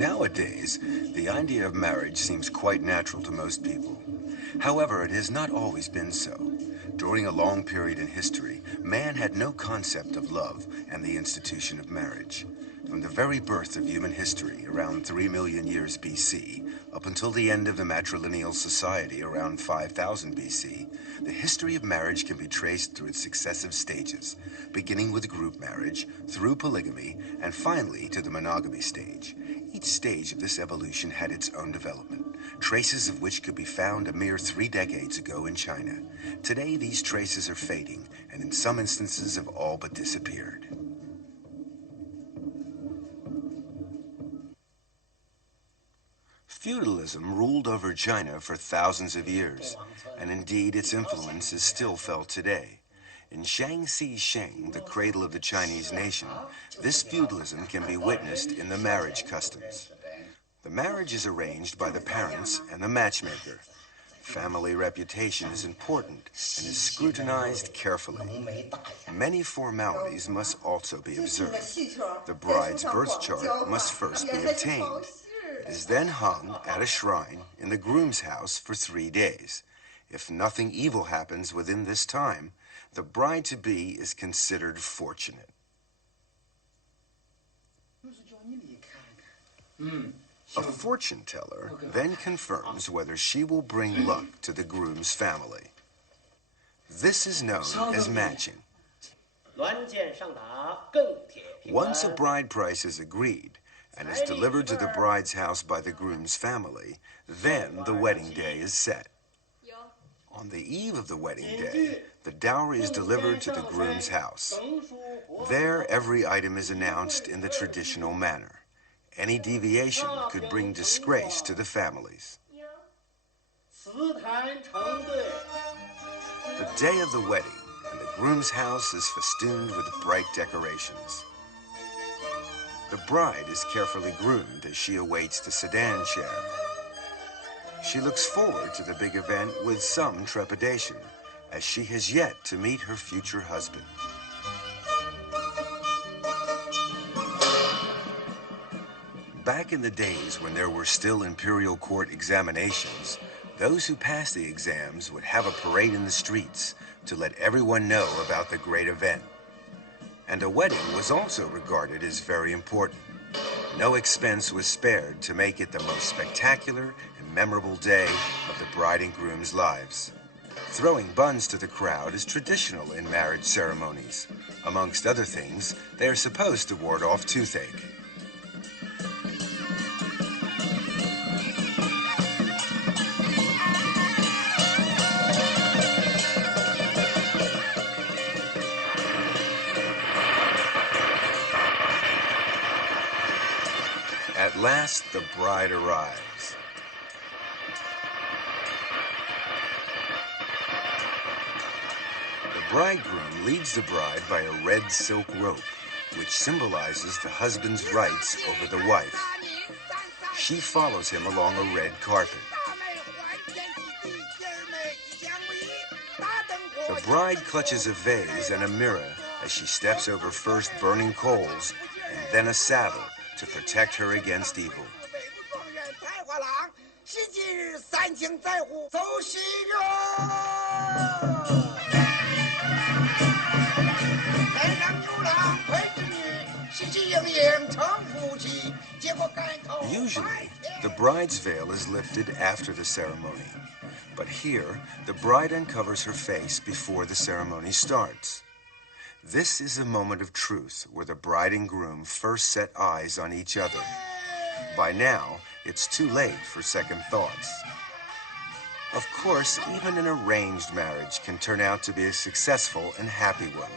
Nowadays, the idea of marriage seems quite natural to most people. However, it has not always been so. During a long period in history, man had no concept of love and the institution of marriage. From the very birth of human history, around 3 million years BC, up until the end of the matrilineal society around 5000 BC, the history of marriage can be traced through its successive stages, beginning with group marriage, through polygamy, and finally to the monogamy stage. Each stage of this evolution had its own development, traces of which could be found a mere 3 decades ago in China. Today, these traces are fading, and in some instances have all but disappeared. Feudalism ruled over China for thousands of years, and indeed its influence is still felt today. In Shaanxi Sheng, the cradle of the Chinese nation, this feudalism can be witnessed in the marriage customs. The marriage is arranged by the parents and the matchmaker. Family reputation is important and is scrutinized carefully. Many formalities must also be observed. The bride's birth chart must first be obtained. It is then hung at a shrine in the groom's house for 3 days. If nothing evil happens within this time, the bride-to-be is considered fortunate. A fortune teller then confirms whether she will bring luck to the groom's family. This is known as matching. Once a bride price is agreed and is delivered to the bride's house by the groom's family, then the wedding day is set. On the eve of the wedding day, the dowry is delivered to the groom's house. There, every item is announced in the traditional manner. Any deviation could bring disgrace to the families. The day of the wedding, and the groom's house is festooned with bright decorations. The bride is carefully groomed as she awaits the sedan chair. She looks forward to the big event with some trepidation, as she has yet to meet her future husband. Back in the days when there were still imperial court examinations, those who passed the exams would have a parade in the streets to let everyone know about the great event. And a wedding was also regarded as very important. No expense was spared to make it the most spectacular and memorable day of the bride and groom's lives. Throwing buns to the crowd is traditional in marriage ceremonies. Amongst other things, they are supposed to ward off toothache. At last, the bride arrives. The bridegroom leads the bride by a red silk rope, which symbolizes the husband's rights over the wife. She follows him along a red carpet. The bride clutches a vase and a mirror as she steps over first burning coals and then a saddle to protect her against evil. Usually, the bride's veil is lifted after the ceremony, but here, the bride uncovers her face before the ceremony starts. This is a moment of truth where the bride and groom first set eyes on each other. By now, it's too late for second thoughts. Of course, even an arranged marriage can turn out to be a successful and happy one.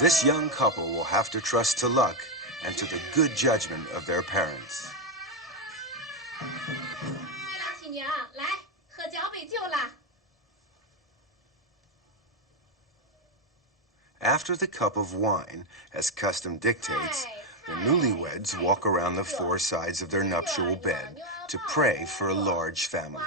This young couple will have to trust to luck and to the good judgment of their parents. After the cup of wine, as custom dictates, the newlyweds walk around the 4 sides of their nuptial bed to pray for a large family.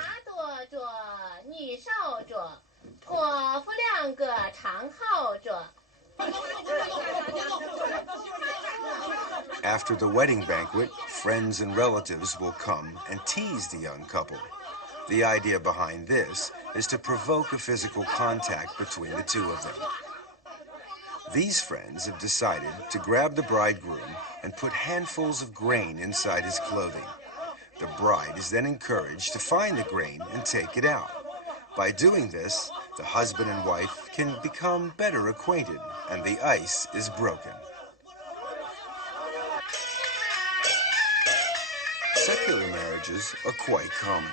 After the wedding banquet, friends and relatives will come and tease the young couple. The idea behind this is to provoke a physical contact between the two of them. These friends have decided to grab the bridegroom and put handfuls of grain inside his clothing. The bride is then encouraged to find the grain and take it out. By doing this, the husband and wife can become better acquainted, and the ice is broken. Secular marriages are quite common.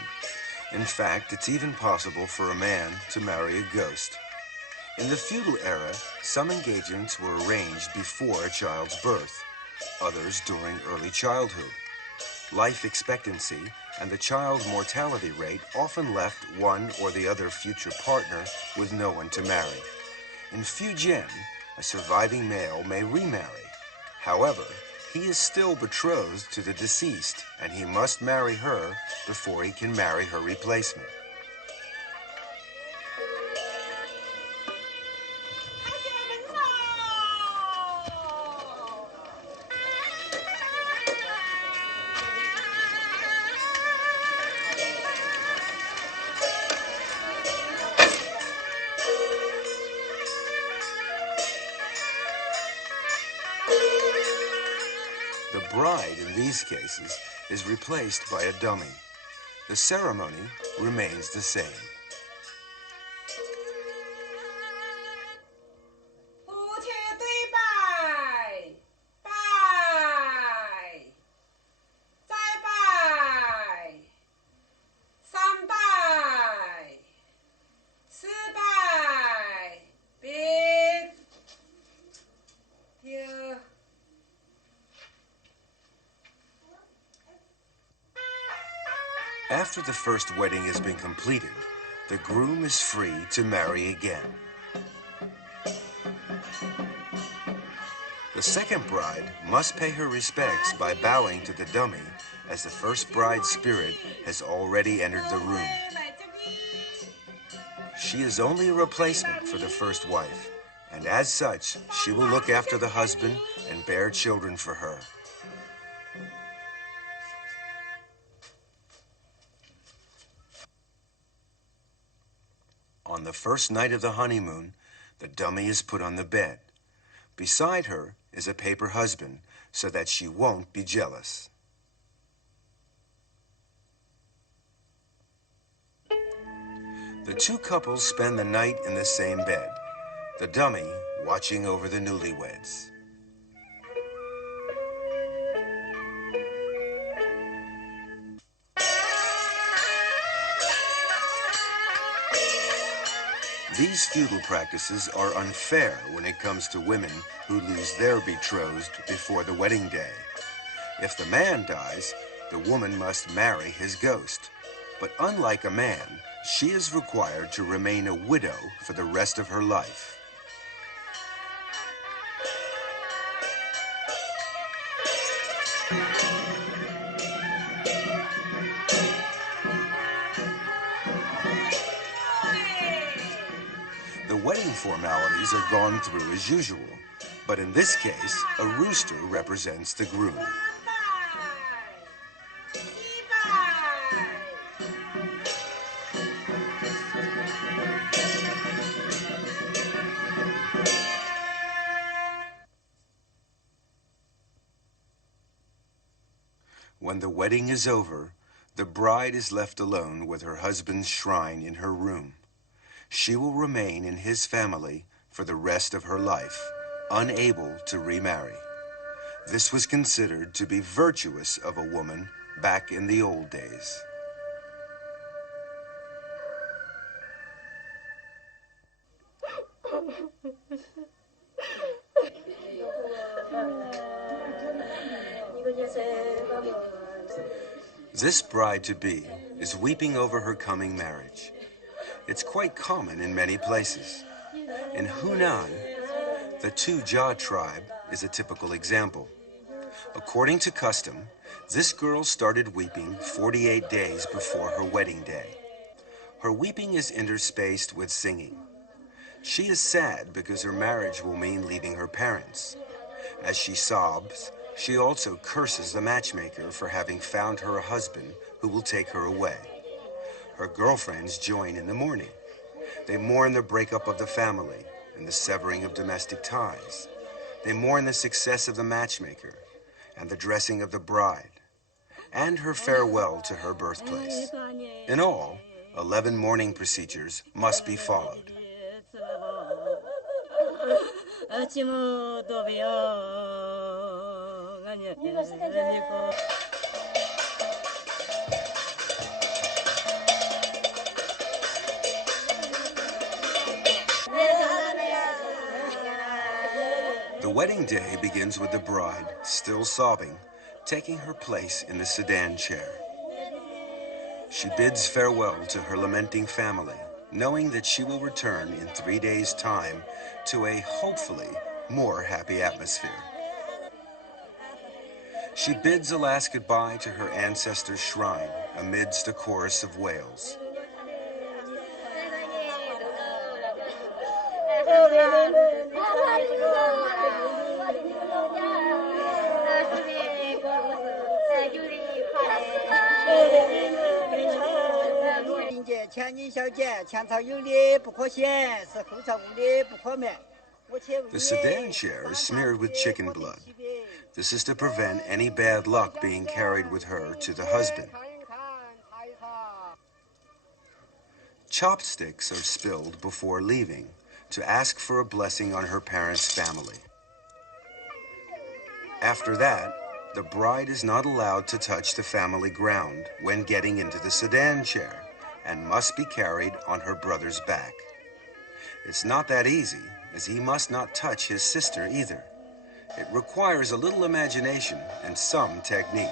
In fact, it's even possible for a man to marry a ghost. In the feudal era, some engagements were arranged before a child's birth, others during early childhood. Life expectancy and the child mortality rate often left one or the other future partner with no one to marry. In Fujian, a surviving male may remarry. However, he is still betrothed to the deceased, and he must marry her before he can marry her replacement. The bride, in these cases, is replaced by a dummy. The ceremony remains the same. After the first wedding has been completed, the groom is free to marry again. The second bride must pay her respects by bowing to the dummy, as the first bride's spirit has already entered the room. She is only a replacement for the first wife, and as such, she will look after the husband and bear children for her. On the first night of the honeymoon, the dummy is put on the bed. Beside her is a paper husband, so that she won't be jealous. The two couples spend the night in the same bed, the dummy watching over the newlyweds. These feudal practices are unfair when it comes to women who lose their betrothed before the wedding day. If the man dies, the woman must marry his ghost. But unlike a man, she is required to remain a widow for the rest of her life. The wedding formalities are gone through as usual, but in this case, a rooster represents the groom. When the wedding is over, the bride is left alone with her husband's shrine in her room. She will remain in his family for the rest of her life, unable to remarry. This was considered to be virtuous of a woman back in the old days. This bride-to-be is weeping over her coming marriage. It's quite common in many places. In Hunan, the Tu-Jia tribe is a typical example. According to custom, this girl started weeping 48 days before her wedding day. Her weeping is interspaced with singing. She is sad because her marriage will mean leaving her parents. As she sobs, She also curses the matchmaker for having found her a husband who will take her away. Her girlfriends join in the mourning. They mourn the breakup of the family and the severing of domestic ties. They mourn the success of the matchmaker and the dressing of the bride and her farewell to her birthplace. In all, 11 mourning procedures must be followed. The wedding day begins with the bride, still sobbing, taking her place in the sedan chair. She bids farewell to her lamenting family, knowing that she will return in 3 days' time to a, hopefully, more happy atmosphere. She bids a last goodbye to her ancestors' shrine amidst a chorus of wails. The sedan chair is smeared with chicken blood. This is to prevent any bad luck being carried with her to the husband. Chopsticks are spilled before leaving to ask for a blessing on her parents' family. After that, the bride is not allowed to touch the family ground when getting into the sedan chair and must be carried on her brother's back. It's not that easy, as he must not touch his sister either. It requires a little imagination and some technique.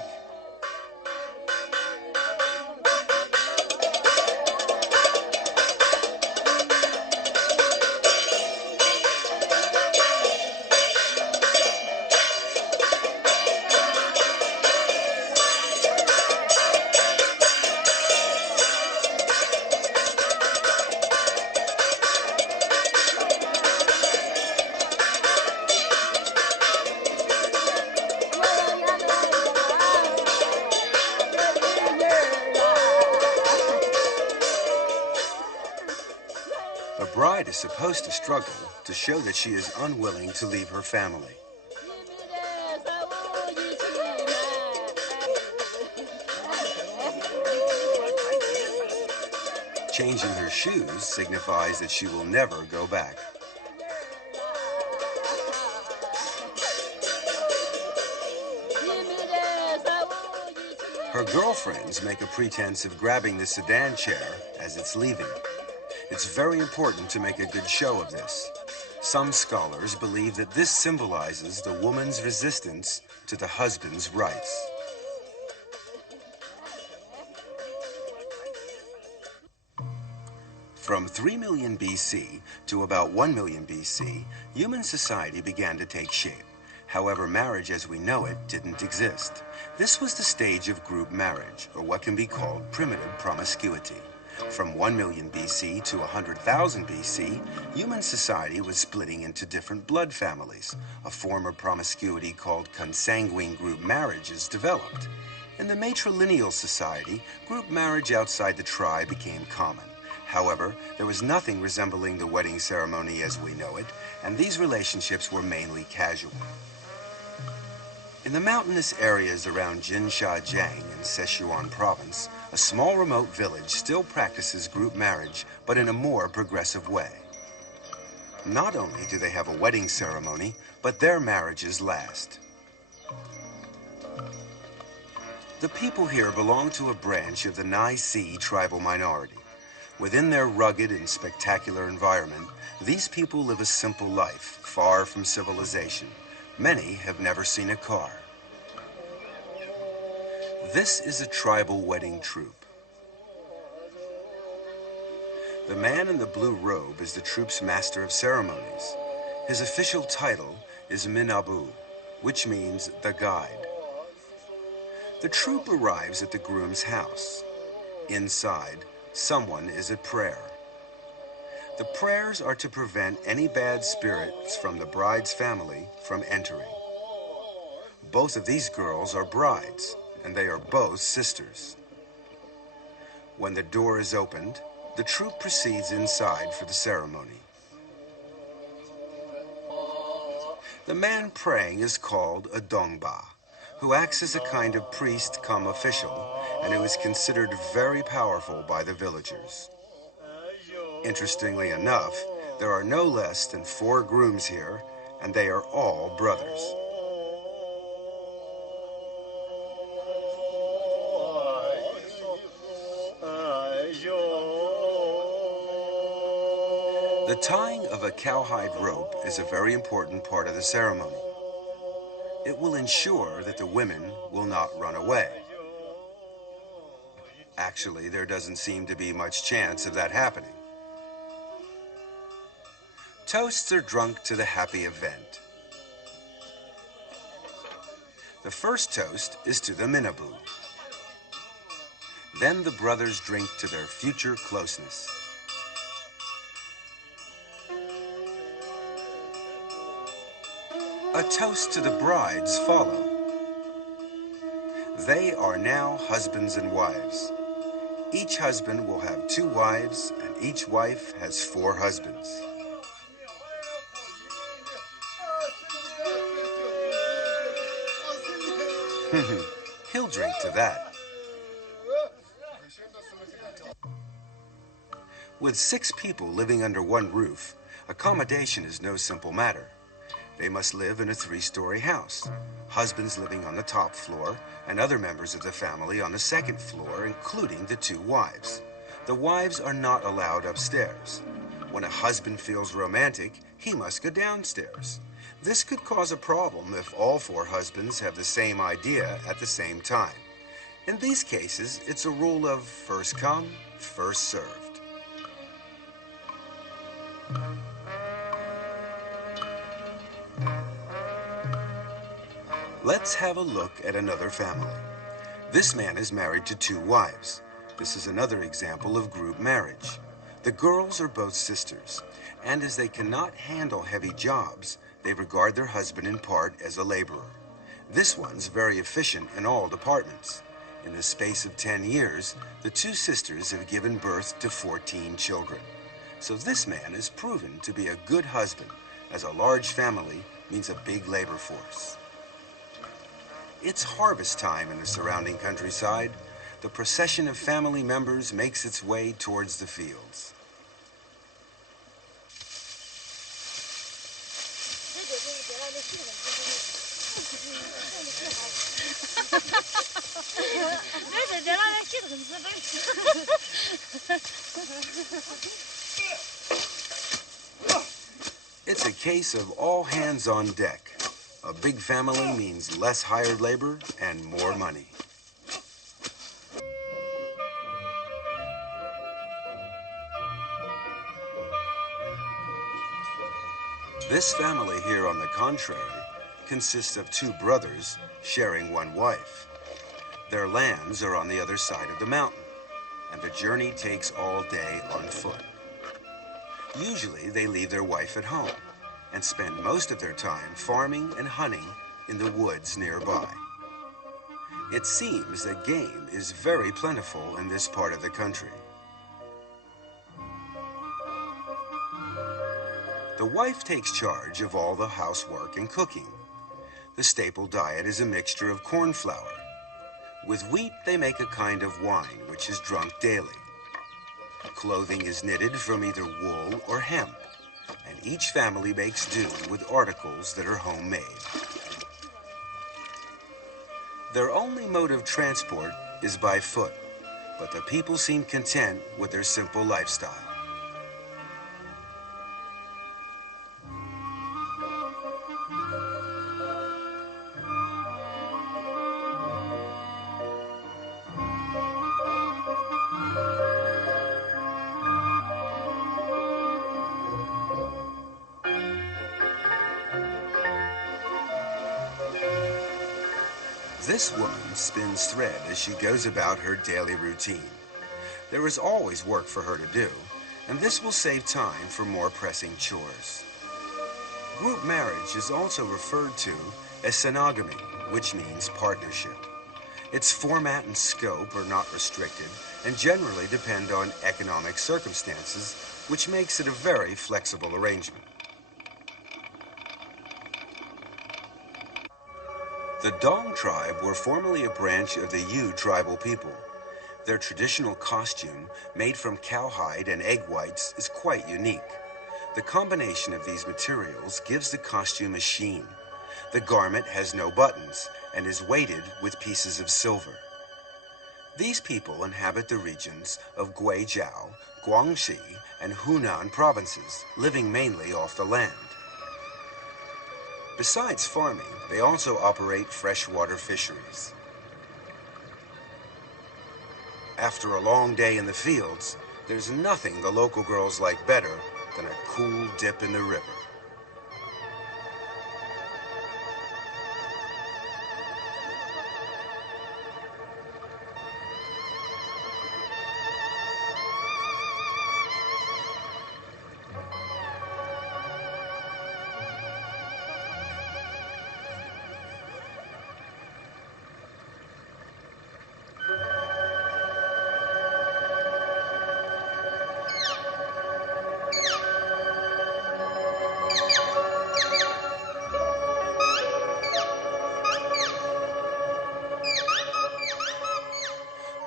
The bride is supposed to struggle to show that she is unwilling to leave her family. Changing her shoes signifies that she will never go back. Her girlfriends make a pretense of grabbing the sedan chair as it's leaving. It's very important to make a good show of this. Some scholars believe that this symbolizes the woman's resistance to the husband's rights. From 3 million BC to about 1 million BC, human society began to take shape. However, marriage as we know it didn't exist. This was the stage of group marriage, or what can be called primitive promiscuity. From 1 million BC to 100,000 BC, human society was splitting into different blood families. A form of promiscuity called consanguine group marriages developed. In the matrilineal society, group marriage outside the tribe became common. However, there was nothing resembling the wedding ceremony as we know it, and these relationships were mainly casual. In the mountainous areas around Jinshajiang in Sichuan province, a small remote village still practices group marriage, but in a more progressive way. Not only do they have a wedding ceremony, but their marriages last. The people here belong to a branch of the Nai Si tribal minority. Within their rugged and spectacular environment, these people live a simple life, far from civilization. Many have never seen a car. This is a tribal wedding troupe. The man in the blue robe is the troupe's master of ceremonies. His official title is Minabu, which means the guide. The troupe arrives at the groom's house. Inside, someone is at prayer. The prayers are to prevent any bad spirits from the bride's family from entering. Both of these girls are brides, and they are both sisters. When the door is opened, the troupe proceeds inside for the ceremony. The man praying is called a dongba, who acts as a kind of priest cum official, and who is considered very powerful by the villagers. Interestingly enough, there are no less than 4 grooms here, and they are all brothers. The tying of a cowhide rope is a very important part of the ceremony. It will ensure that the women will not run away. Actually, there doesn't seem to be much chance of that happening. Toasts are drunk to the happy event. The first toast is to the Minabu. Then the brothers drink to their future closeness. A toast to the brides follow. They are now husbands and wives. Each husband will have 2 wives, and each wife has 4 husbands. He'll drink to that. With 6 people living under one roof, accommodation is no simple matter. They must live in a 3-story house, husbands living on the top floor, and other members of the family on the 2nd floor, including the 2 wives. The wives are not allowed upstairs. When a husband feels romantic, he must go downstairs. This could cause a problem if all 4 husbands have the same idea at the same time. In these cases, it's a rule of first come, first served. Let's have a look at another family. This man is married to 2 wives. This is another example of group marriage. The girls are both sisters, and as they cannot handle heavy jobs, they regard their husband in part as a laborer. This one's very efficient in all departments. In the space of 10 years, the 2 sisters have given birth to 14 children. So this man is proven to be a good husband, as a large family means a big labor force. It's harvest time in the surrounding countryside. The procession of family members makes its way towards the fields. It's a case of all hands on deck. A big family means less hired labor and more money. This family here, on the contrary, consists of 2 brothers sharing one wife. Their lands are on the other side of the mountain, and the journey takes all day on foot. Usually they leave their wife at home and spend most of their time farming and hunting in the woods nearby. It seems that game is very plentiful in this part of the country. The wife takes charge of all the housework and cooking. The staple diet is a mixture of corn flour. With wheat, they make a kind of wine, which is drunk daily. Clothing is knitted from either wool or hemp, and each family makes do with articles that are homemade. Their only mode of transport is by foot, but the people seem content with their simple lifestyle. This woman spins thread as she goes about her daily routine. There is always work for her to do, and this will save time for more pressing chores. Group marriage is also referred to as synogamy, which means partnership. Its format and scope are not restricted and generally depend on economic circumstances, which makes it a very flexible arrangement. The Dong tribe were formerly a branch of the Yu tribal people. Their traditional costume, made from cowhide and egg whites, is quite unique. The combination of these materials gives the costume a sheen. The garment has no buttons and is weighted with pieces of silver. These people inhabit the regions of Guizhou, Guangxi, and Hunan provinces, living mainly off the land. Besides farming, they also operate freshwater fisheries. After a long day in the fields, there's nothing the local girls like better than a cool dip in the river.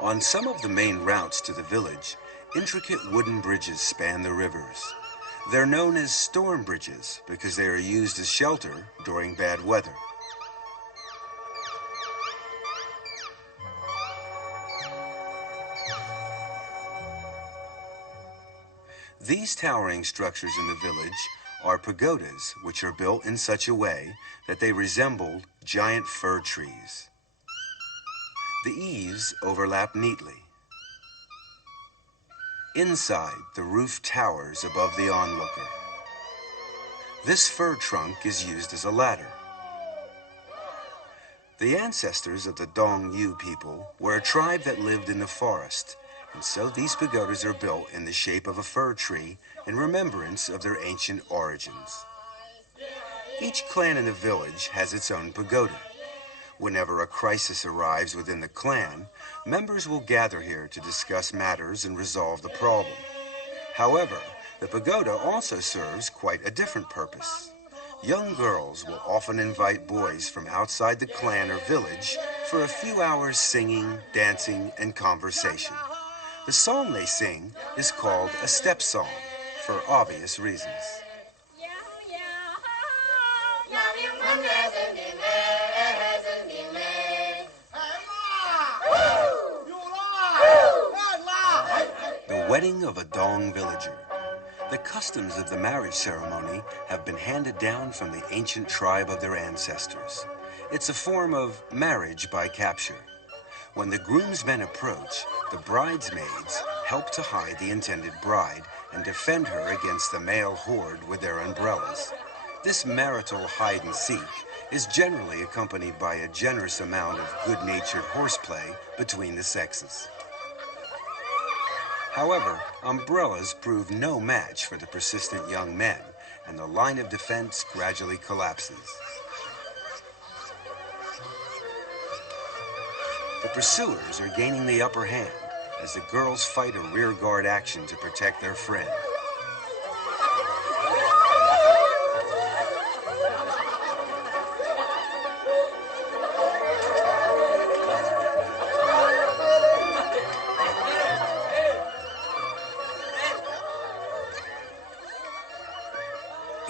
On some of the main routes to the village, intricate wooden bridges span the rivers. They're known as storm bridges because they are used as shelter during bad weather. These towering structures in the village are pagodas, which are built in such a way that they resemble giant fir trees. The eaves overlap neatly. Inside, the roof towers above the onlooker. This fir trunk is used as a ladder. The ancestors of the Dong Yu people were a tribe that lived in the forest, and so these pagodas are built in the shape of a fir tree in remembrance of their ancient origins. Each clan in the village has its own pagoda. Whenever a crisis arrives within the clan, members will gather here to discuss matters and resolve the problem. However, the pagoda also serves quite a different purpose. Young girls will often invite boys from outside the clan or village for a few hours singing, dancing, and conversation. The song they sing is called a step song, for obvious reasons. The wedding of a Dong villager. The customs of the marriage ceremony have been handed down from the ancient tribe of their ancestors. It's a form of marriage by capture. When the groomsmen approach, the bridesmaids help to hide the intended bride and defend her against the male horde with their umbrellas. This marital hide-and-seek is generally accompanied by a generous amount of good-natured horseplay between the sexes. However, umbrellas prove no match for the persistent young men, and the line of defense gradually collapses. The pursuers are gaining the upper hand as the girls fight a rearguard action to protect their friend.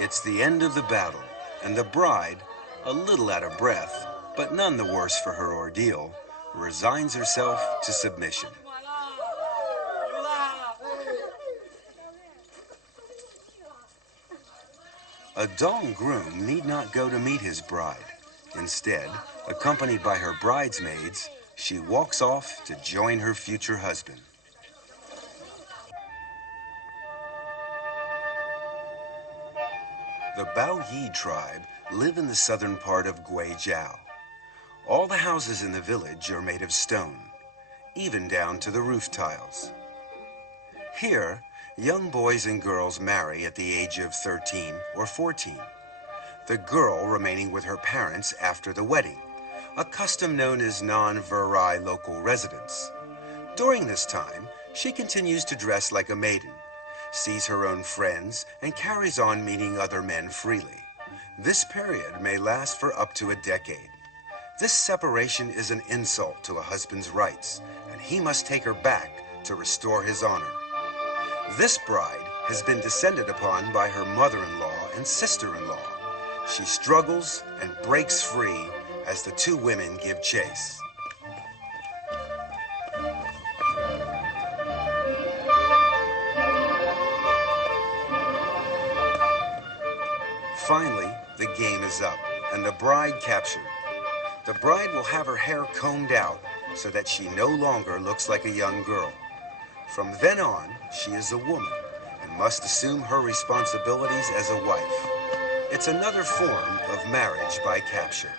It's the end of the battle, and the bride, a little out of breath, but none the worse for her ordeal, resigns herself to submission. A Dong groom need not go to meet his bride. Instead, accompanied by her bridesmaids, she walks off to join her future husband. The Bao Yi tribe live in the southern part of Guizhou. All the houses in the village are made of stone, even down to the roof tiles. Here, young boys and girls marry at the age of 13 or 14, the girl remaining with her parents after the wedding, a custom known as non-virile local residence. During this time, she continues to dress like a maiden, sees her own friends, and carries on meeting other men freely. This period may last for up to a decade. This separation is an insult to a husband's rights, and he must take her back to restore his honor. This bride has been descended upon by her mother-in-law and sister-in-law. She struggles and breaks free as the two women give chase. Finally, the game is up and the bride captured. The bride will have her hair combed out so that she no longer looks like a young girl. From then on, she is a woman and must assume her responsibilities as a wife. It's another form of marriage by capture.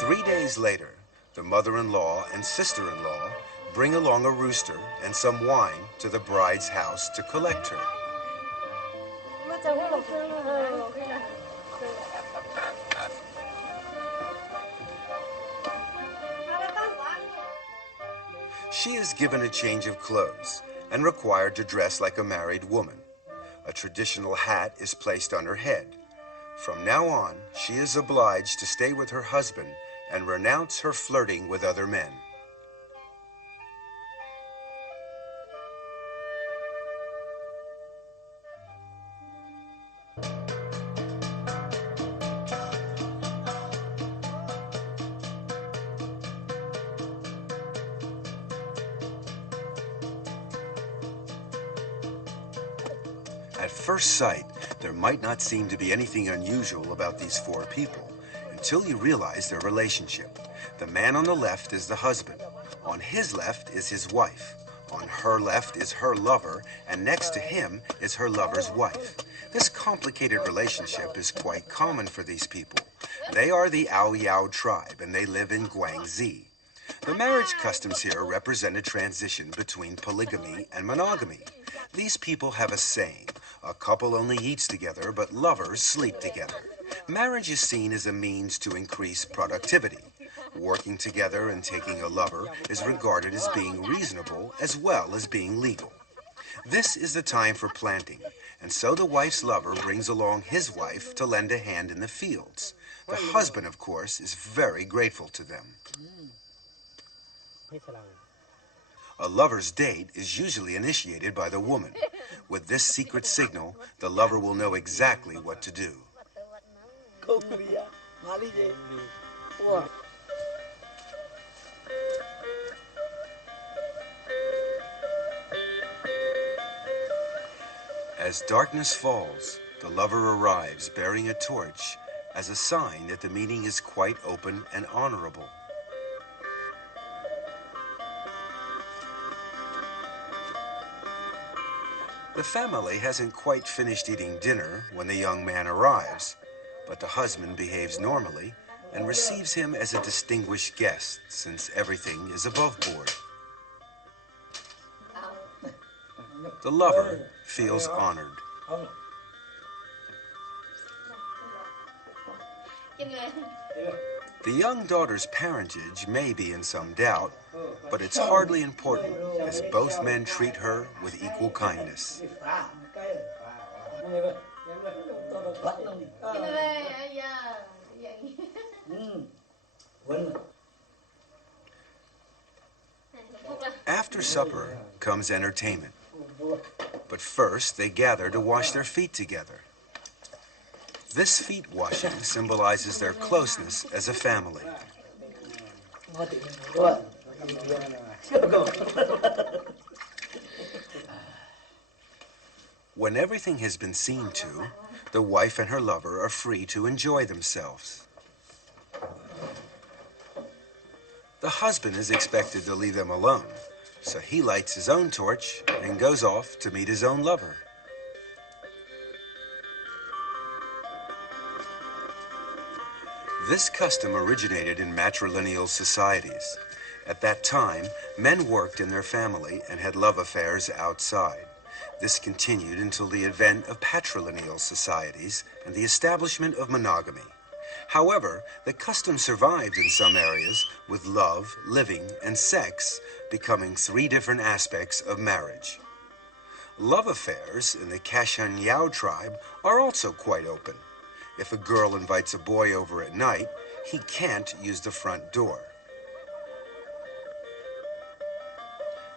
Three days later, the mother-in-law and sister-in-law bring along a rooster and some wine to the bride's house to collect her. She is given a change of clothes and required to dress like a married woman. A traditional hat is placed on her head. From now on, she is obliged to stay with her husband and renounce her flirting with other men. At first sight, there might not seem to be anything unusual about these four people until you realize their relationship. The man on the left is the husband. On his left is his wife. On her left is her lover, and next to him is her lover's wife. This complicated relationship is quite common for these people. They are the Ao Yao tribe, and they live in Guangxi. The marriage customs here represent a transition between polygamy and monogamy. These people have a saying, a couple only eats together, but lovers sleep together. Marriage is seen as a means to increase productivity. Working together and taking a lover is regarded as being reasonable as well as being legal. This is the time for planting, and so the wife's lover brings along his wife to lend a hand in the fields. The husband, of course, is very grateful to them. A lover's date is usually initiated by the woman. With this secret signal, the lover will know exactly what to do. As darkness falls, the lover arrives bearing a torch as a sign that the meeting is quite open and honorable. The family hasn't quite finished eating dinner when the young man arrives, but the husband behaves normally and receives him as a distinguished guest since everything is above board. The lover feels honored. The young daughter's parentage may be in some doubt, but it's hardly important as both men treat her with equal kindness. After supper comes entertainment, but first they gather to wash their feet together. This feet washing symbolizes their closeness as a family. When everything has been seen to, the wife and her lover are free to enjoy themselves. The husband is expected to leave them alone, so he lights his own torch and goes off to meet his own lover. This custom originated in matrilineal societies. At that time, men worked in their family and had love affairs outside. This continued until the advent of patrilineal societies and the establishment of monogamy. However, the custom survived in some areas, with love, living, and sex becoming three different aspects of marriage. Love affairs in the Kashanyao tribe are also quite open. If a girl invites a boy over at night, he can't use the front door.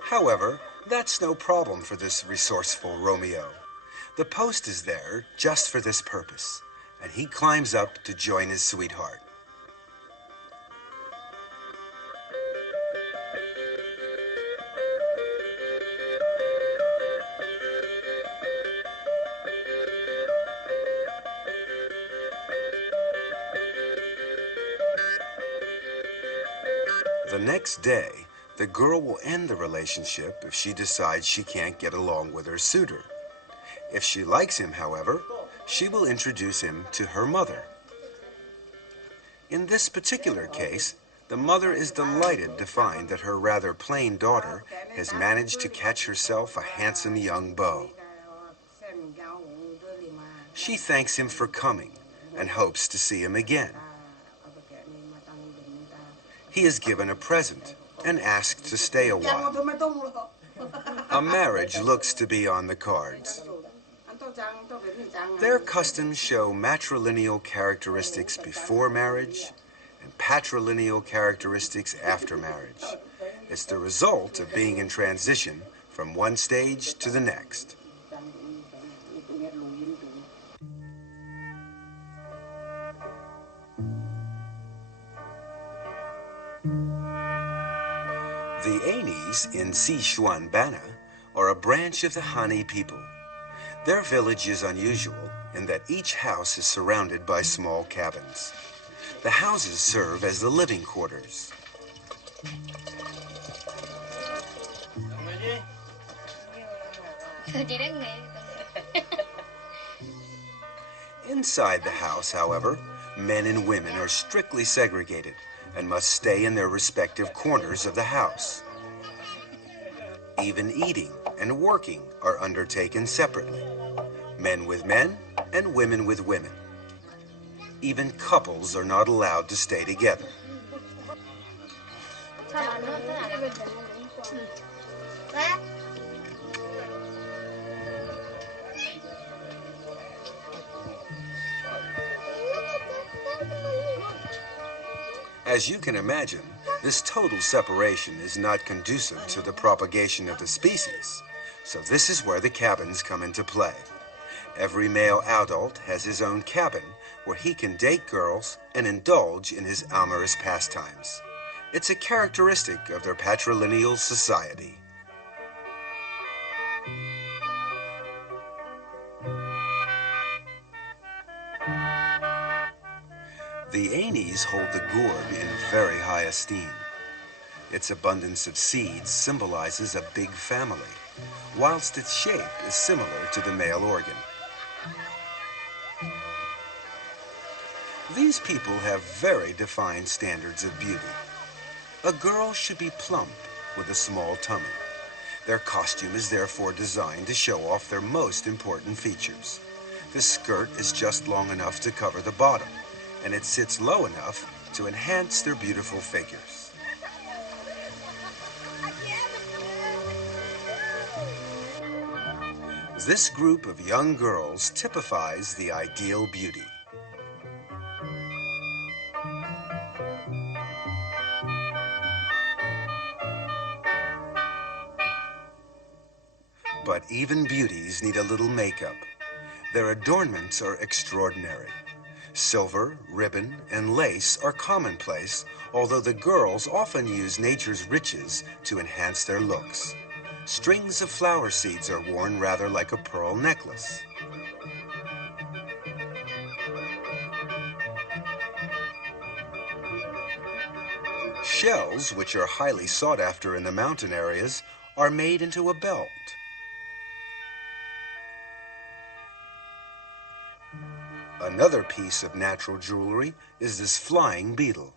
However, that's no problem for this resourceful Romeo. The post is there just for this purpose, and he climbs up to join his sweetheart. The next day, the girl will end the relationship if she decides she can't get along with her suitor. If she likes him, however, she will introduce him to her mother. In this particular case, the mother is delighted to find that her rather plain daughter has managed to catch herself a handsome young beau. She thanks him for coming and hopes to see him again. He is given a present and asked to stay a while. A marriage looks to be on the cards. Their customs show matrilineal characteristics before marriage and patrilineal characteristics after marriage. It's the result of being in transition from one stage to the next. The Anis in Sichuan Bana are a branch of the Hani people. Their village is unusual in that each house is surrounded by small cabins. The houses serve as the living quarters. Inside the house, however, men and women are strictly segregated and must stay in their respective corners of the house. Even eating and working are undertaken separately. Men with men and women with women. Even couples are not allowed to stay together. As you can imagine, this total separation is not conducive to the propagation of the species, so this is where the cabins come into play. Every male adult has his own cabin where he can date girls and indulge in his amorous pastimes. It's a characteristic of their patrilineal society. The Anis hold the gourd in very high esteem. Its abundance of seeds symbolizes a big family, whilst its shape is similar to the male organ. These people have very defined standards of beauty. A girl should be plump with a small tummy. Their costume is therefore designed to show off their most important features. The skirt is just long enough to cover the bottom, and it sits low enough to enhance their beautiful figures. This group of young girls typifies the ideal beauty. But even beauties need a little makeup. Their adornments are extraordinary. Silver, ribbon, and lace are commonplace, although the girls often use nature's riches to enhance their looks. Strings of flower seeds are worn rather like a pearl necklace. Shells, which are highly sought after in the mountain areas, are made into a belt. Another piece of natural jewelry is this flying beetle.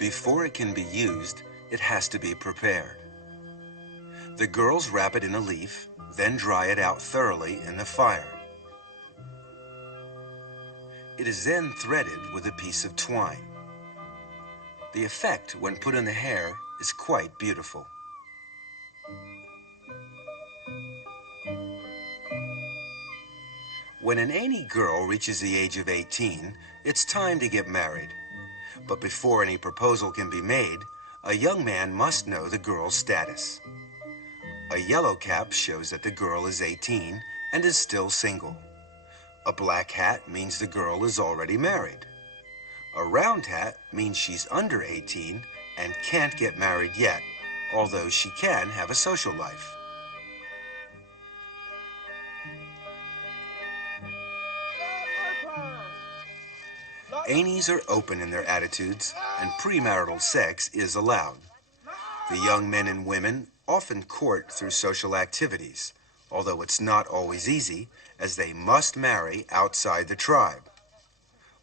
Before it can be used, it has to be prepared. The girls wrap it in a leaf, then dry it out thoroughly in the fire. It is then threaded with a piece of twine. The effect when put in the hair is quite beautiful. When an any girl reaches the age of 18, it's time to get married. But before any proposal can be made, a young man must know the girl's status. A yellow cap shows that the girl is 18 and is still single. A black hat means the girl is already married. A round hat means she's under 18 and can't get married yet, although she can have a social life. Ainies are open in their attitudes, and premarital sex is allowed. The young men and women often court through social activities, although it's not always easy, as they must marry outside the tribe.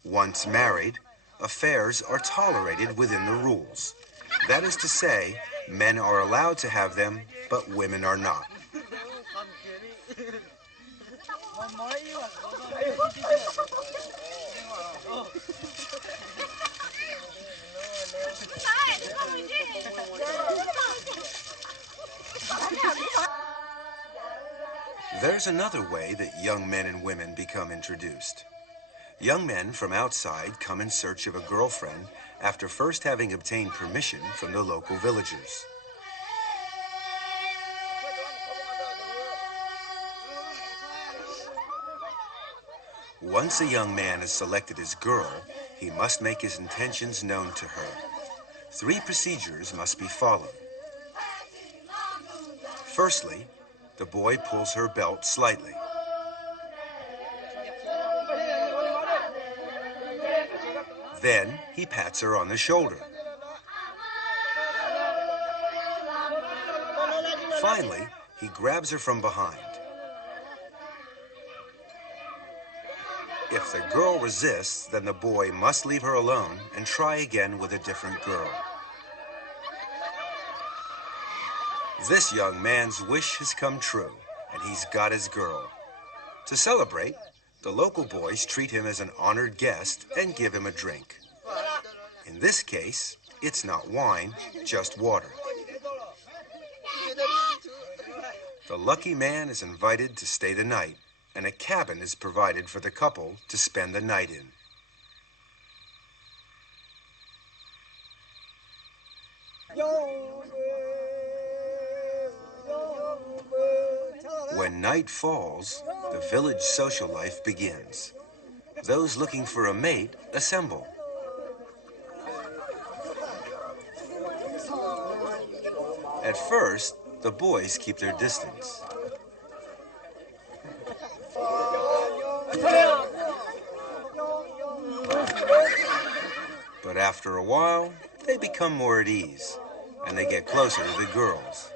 Once married, affairs are tolerated within the rules. That is to say, men are allowed to have them, but women are not. There's another way that young men and women become introduced. Young men from outside come in search of a girlfriend after first having obtained permission from the local villagers. Once a young man has selected his girl, he must make his intentions known to her. 3 procedures must be followed. Firstly, the boy pulls her belt slightly. Then he pats her on the shoulder. Finally, he grabs her from behind. If the girl resists, then the boy must leave her alone and try again with a different girl. This young man's wish has come true, and he's got his girl. To celebrate, the local boys treat him as an honored guest and give him a drink. In this case, it's not wine, just water. The lucky man is invited to stay the night, and a cabin is provided for the couple to spend the night in. When night falls, the village social life begins. Those looking for a mate assemble. At first, the boys keep their distance. But after a while, they become more at ease, and they get closer to the girls.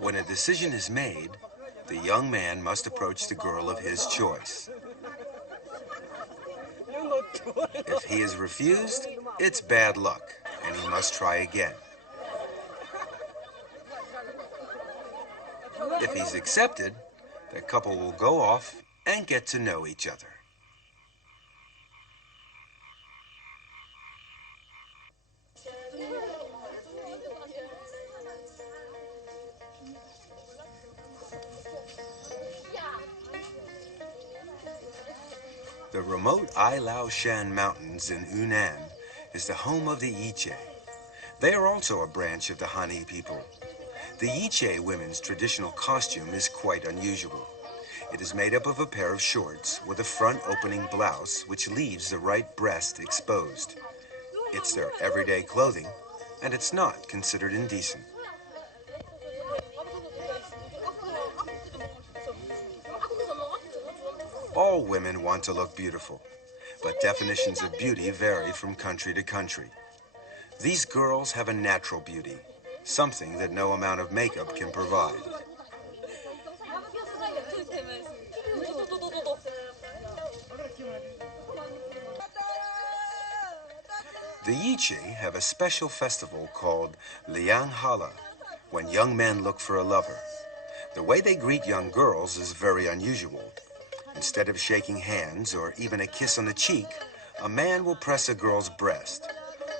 When a decision is made, the young man must approach the girl of his choice. If he is refused, it's bad luck, and he must try again. If he's accepted, the couple will go off and get to know each other. The remote Ai Lao Shan Mountains in Yunnan is the home of the Yiche. They are also a branch of the Han people. The Yiche women's traditional costume is quite unusual. It is made up of a pair of shorts with a front opening blouse which leaves the right breast exposed. It's their everyday clothing, and it's not considered indecent. All women want to look beautiful, but definitions of beauty vary from country to country. These girls have a natural beauty, something that no amount of makeup can provide. The Yichi have a special festival called Liang Hala, when young men look for a lover. The way they greet young girls is very unusual. Instead of shaking hands or even a kiss on the cheek, a man will press a girl's breast.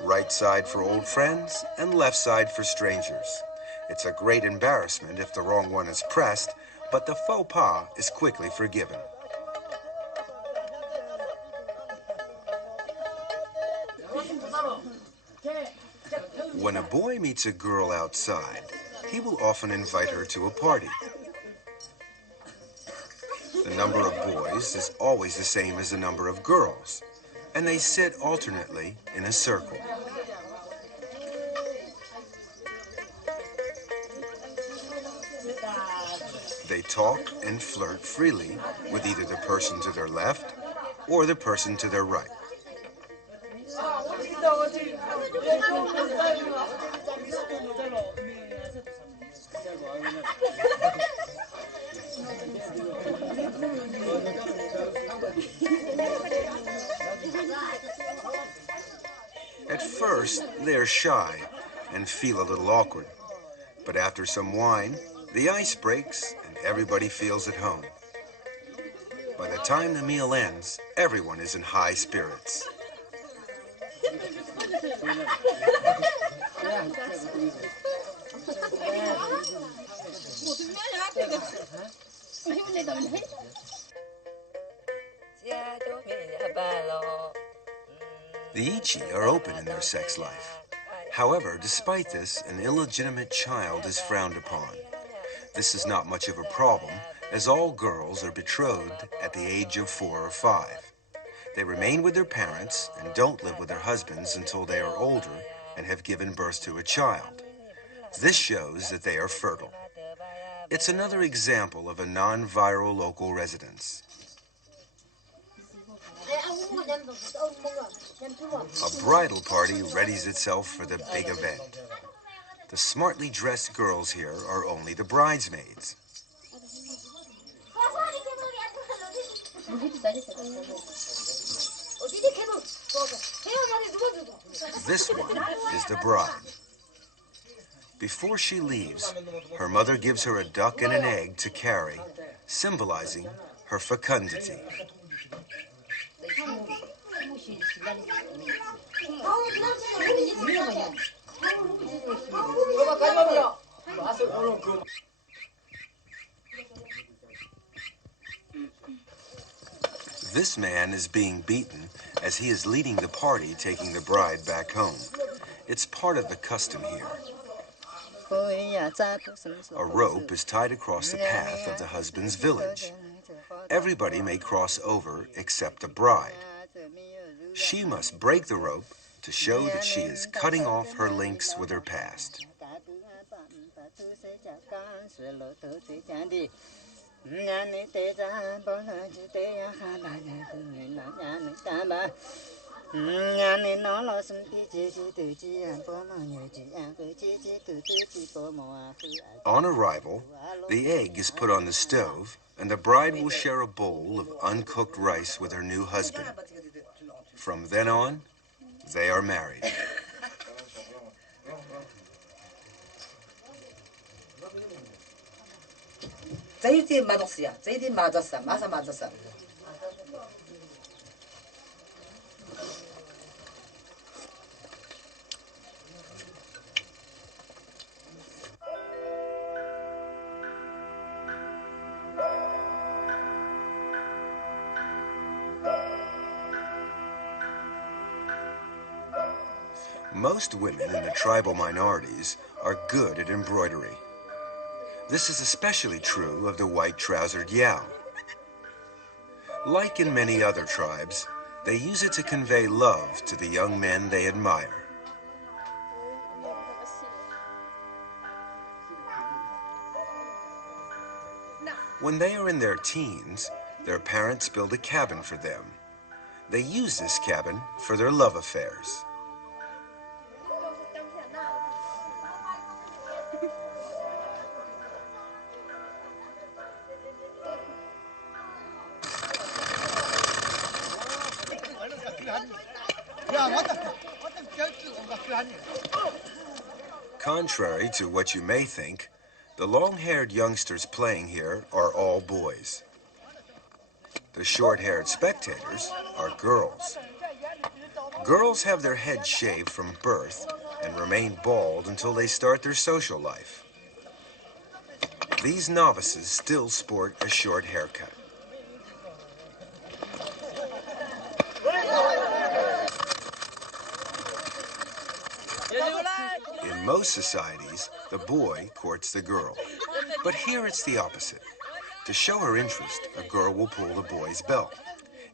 Right side for old friends and left side for strangers. It's a great embarrassment if the wrong one is pressed, but the faux pas is quickly forgiven. When a boy meets a girl outside, he will often invite her to a party. The number of boys is always the same as the number of girls, and they sit alternately in a circle. They talk and flirt freely with either the person to their left or the person to their right. At first, they're shy and feel a little awkward. But after some wine, the ice breaks and everybody feels at home. By the time the meal ends, everyone is in high spirits. The Ichi are open in their sex life. However, despite this, an illegitimate child is frowned upon. This is not much of a problem, as all girls are betrothed at the age of 4 or 5. They remain with their parents and don't live with their husbands until they are older and have given birth to a child. This shows that they are fertile. It's another example of a non-viral local residence. A bridal party readies itself for the big event. The smartly dressed girls here are only the bridesmaids. This one is the bride. Before she leaves, her mother gives her a duck and an egg to carry, symbolizing her fecundity. This man is being beaten as he is leading the party, taking the bride back home. It's part of the custom here. A rope is tied across the path of the husband's village. Everybody may cross over except the bride. She must break the rope to show that she is cutting off her links with her past. On arrival, the egg is put on the stove, and the bride will share a bowl of uncooked rice with her new husband. From then on, they are married. Most women in the tribal minorities are good at embroidery. This is especially true of the white-trousered Yao. Like in many other tribes, they use it to convey love to the young men they admire. When they are in their teens, their parents build a cabin for them. They use this cabin for their love affairs. Contrary to what you may think, the long-haired youngsters playing here are all boys. The short-haired spectators are girls. Girls have their heads shaved from birth and remain bald until they start their social life. These novices still sport a short haircut. In most societies, the boy courts the girl. But here it's the opposite. To show her interest, a girl will pull the boy's belt.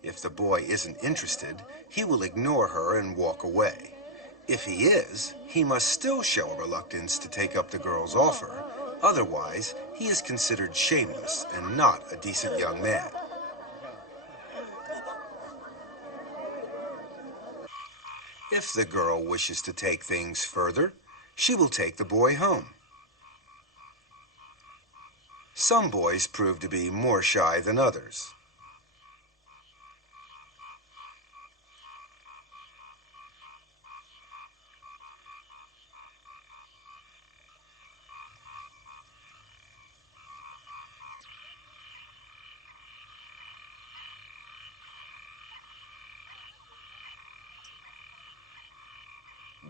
If the boy isn't interested, he will ignore her and walk away. If he is, he must still show a reluctance to take up the girl's offer. Otherwise, he is considered shameless and not a decent young man. If the girl wishes to take things further, she will take the boy home. Some boys prove to be more shy than others.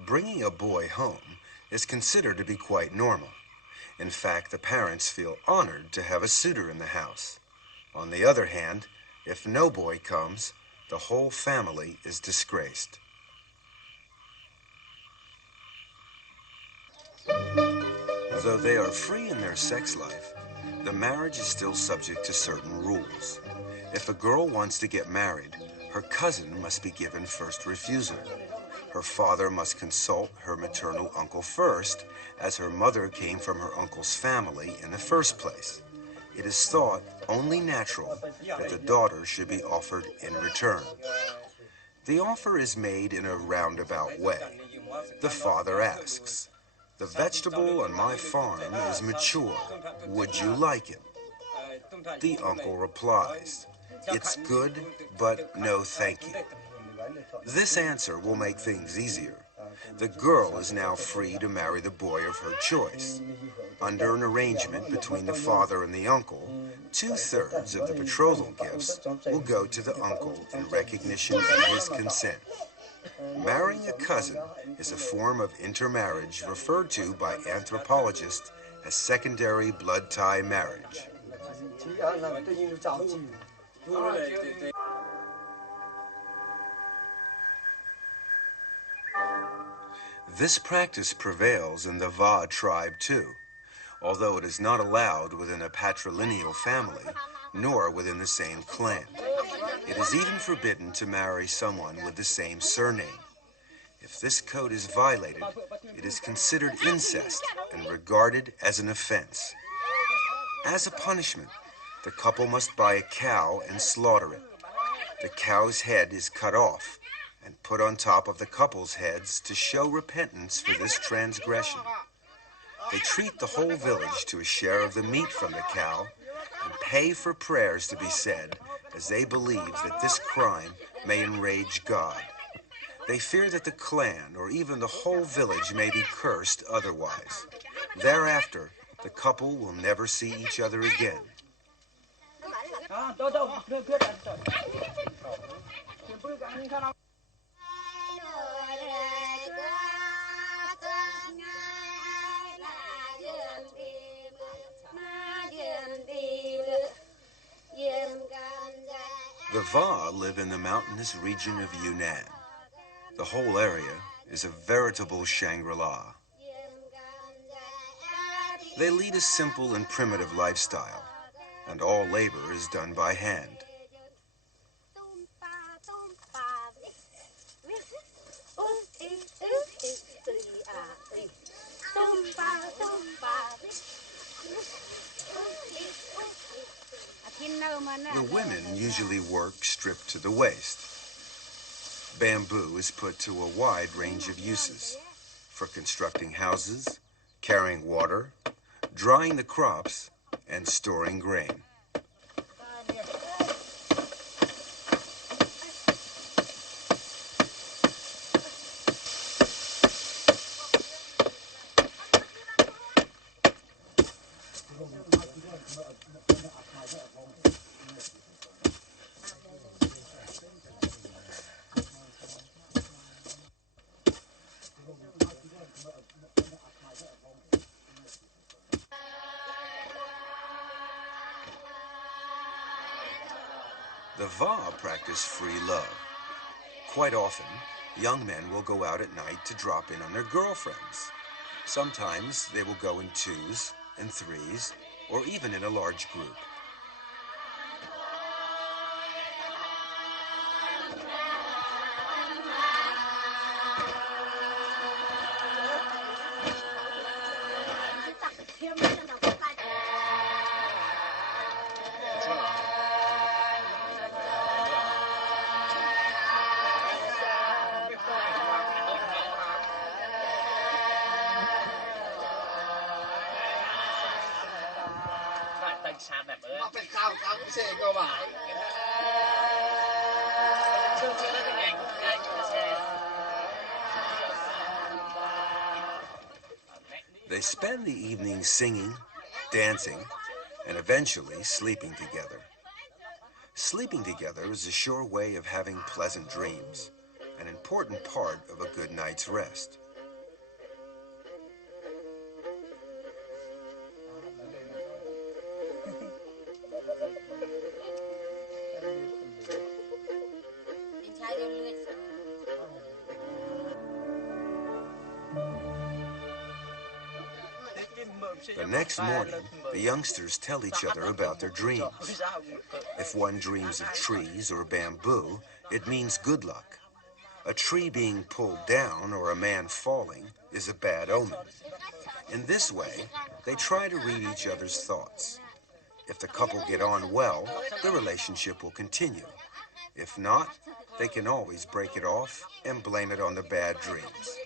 Bringing a boy home is considered to be quite normal. In fact, the parents feel honored to have a suitor in the house. On the other hand, if no boy comes, the whole family is disgraced. Though they are free in their sex life, the marriage is still subject to certain rules. If a girl wants to get married, her cousin must be given first refusal. Her father must consult her maternal uncle first, as her mother came from her uncle's family in the first place. It is thought only natural that the daughter should be offered in return. The offer is made in a roundabout way. The father asks, "The vegetable on my farm is mature. Would you like it?" The uncle replies, "It's good, but no thank you." This answer will make things easier. The girl is now free to marry the boy of her choice. Under an arrangement between the father and the uncle, 2/3 of the betrothal gifts will go to the uncle in recognition of his consent. Marrying a cousin is a form of intermarriage referred to by anthropologists as secondary blood tie marriage. This practice prevails in the Va tribe too, although it is not allowed within a patrilineal family, nor within the same clan. It is even forbidden to marry someone with the same surname. If this code is violated, it is considered incest and regarded as an offense. As a punishment, the couple must buy a cow and slaughter it. The cow's head is cut off and put on top of the couple's heads to show repentance for this transgression. They treat the whole village to a share of the meat from the cow and pay for prayers to be said, as they believe that this crime may enrage God. They fear that the clan or even the whole village may be cursed otherwise. Thereafter, the couple will never see each other again. The Va live in the mountainous region of Yunnan. The whole area is a veritable Shangri-La. They lead a simple and primitive lifestyle, and all labor is done by hand. The women usually work stripped to the waist. Bamboo is put to a wide range of uses: for constructing houses, carrying water, drying the crops, and storing grain. The Va practice free love. Quite often, young men will go out at night to drop in on their girlfriends. Sometimes they will go in twos and threes, or even in a large group. They spend the evening singing, dancing, and eventually sleeping together. Sleeping together is a sure way of having pleasant dreams, an important part of a good night's rest. The next morning, the youngsters tell each other about their dreams. If one dreams of trees or bamboo, it means good luck. A tree being pulled down or a man falling is a bad omen. In this way, they try to read each other's thoughts. If the couple get on well, the relationship will continue. If not, they can always break it off and blame it on the bad dreams.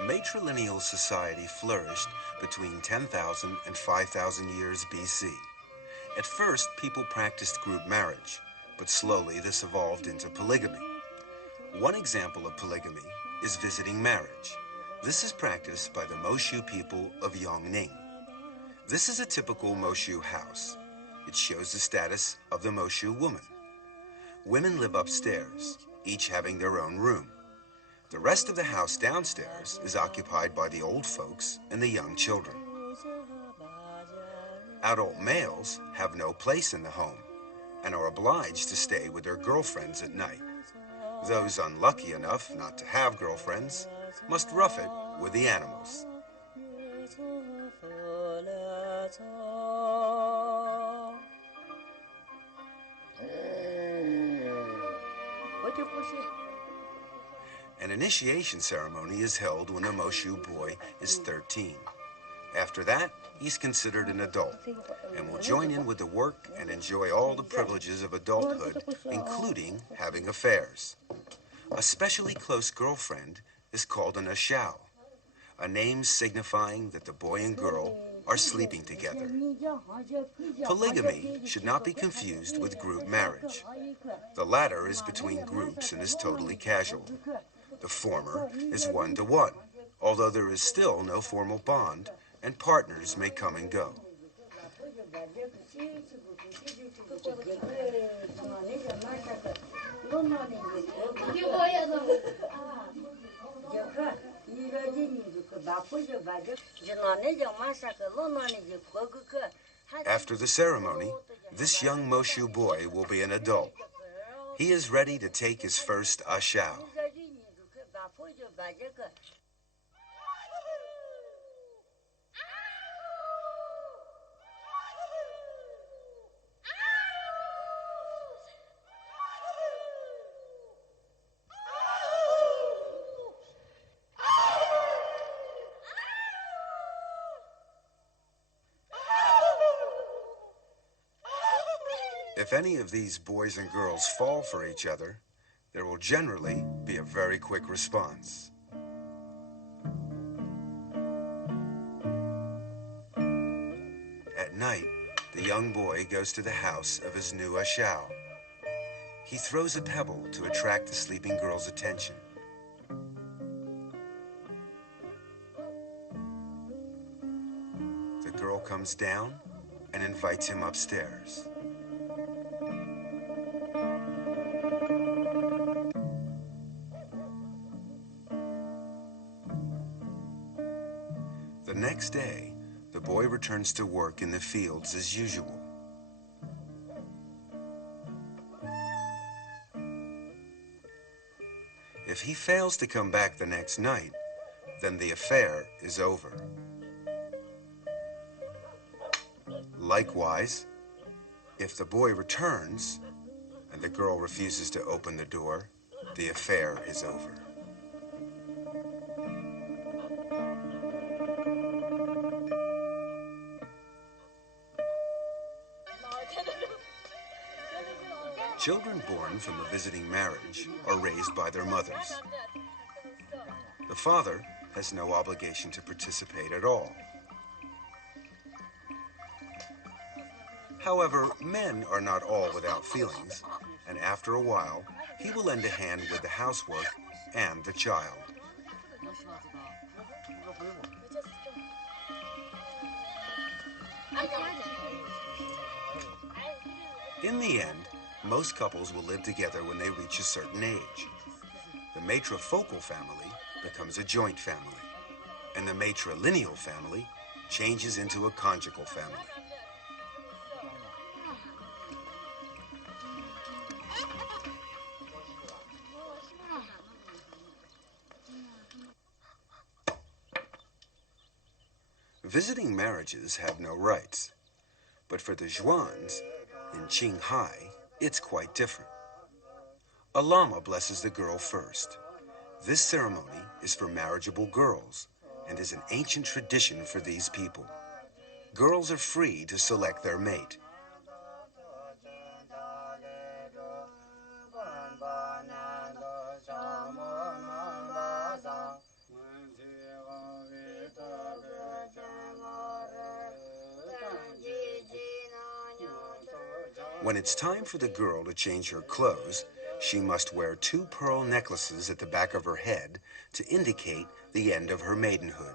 Matrilineal society flourished between 10,000 and 5,000 years BC. At first, people practiced group marriage, but slowly this evolved into polygamy. One example of polygamy is visiting marriage. This is practiced by the Moshu people of Yongning. This is a typical Moshu house. It shows the status of the Moshu woman. Women live upstairs, each having their own room. The rest of the house downstairs is occupied by the old folks and the young children. Adult males have no place in the home and are obliged to stay with their girlfriends at night. Those unlucky enough not to have girlfriends must rough it with the animals. An initiation ceremony is held when a Moshu boy is 13. After that, he's considered an adult and will join in with the work and enjoy all the privileges of adulthood, including having affairs. A specially close girlfriend is called an ashao, a name signifying that the boy and girl are sleeping together. Polygamy should not be confused with group marriage. The latter is between groups and is totally casual. The former is one-to-one, although there is still no formal bond, and partners may come and go. After the ceremony, this young Moshu boy will be an adult. He is ready to take his first ashao. If any of these boys and girls fall for each other, there will generally be a very quick response. At night, the young boy goes to the house of his new ashao. He throws a pebble to attract the sleeping girl's attention. comes down and invites him upstairs. The next day, the boy returns to work in the fields as usual. If he fails to come back the next night, then the affair is over. Likewise, if the boy returns and the girl refuses to open the door, the affair is over. Children born from a visiting marriage are raised by their mothers. The father has no obligation to participate at all. However, men are not all without feelings, and after a while, he will lend a hand with the housework and the child. In the end, most couples will live together when they reach a certain age. The matrifocal family becomes a joint family, and the matrilineal family changes into a conjugal family. Visiting marriages have no rights, but for the Zhuans in Qinghai, it's quite different. A lama blesses the girl first. This ceremony is for marriageable girls and is an ancient tradition for these people. Girls are free to select their mate. When it's time for the girl to change her clothes, she must wear 2 pearl necklaces at the back of her head to indicate the end of her maidenhood.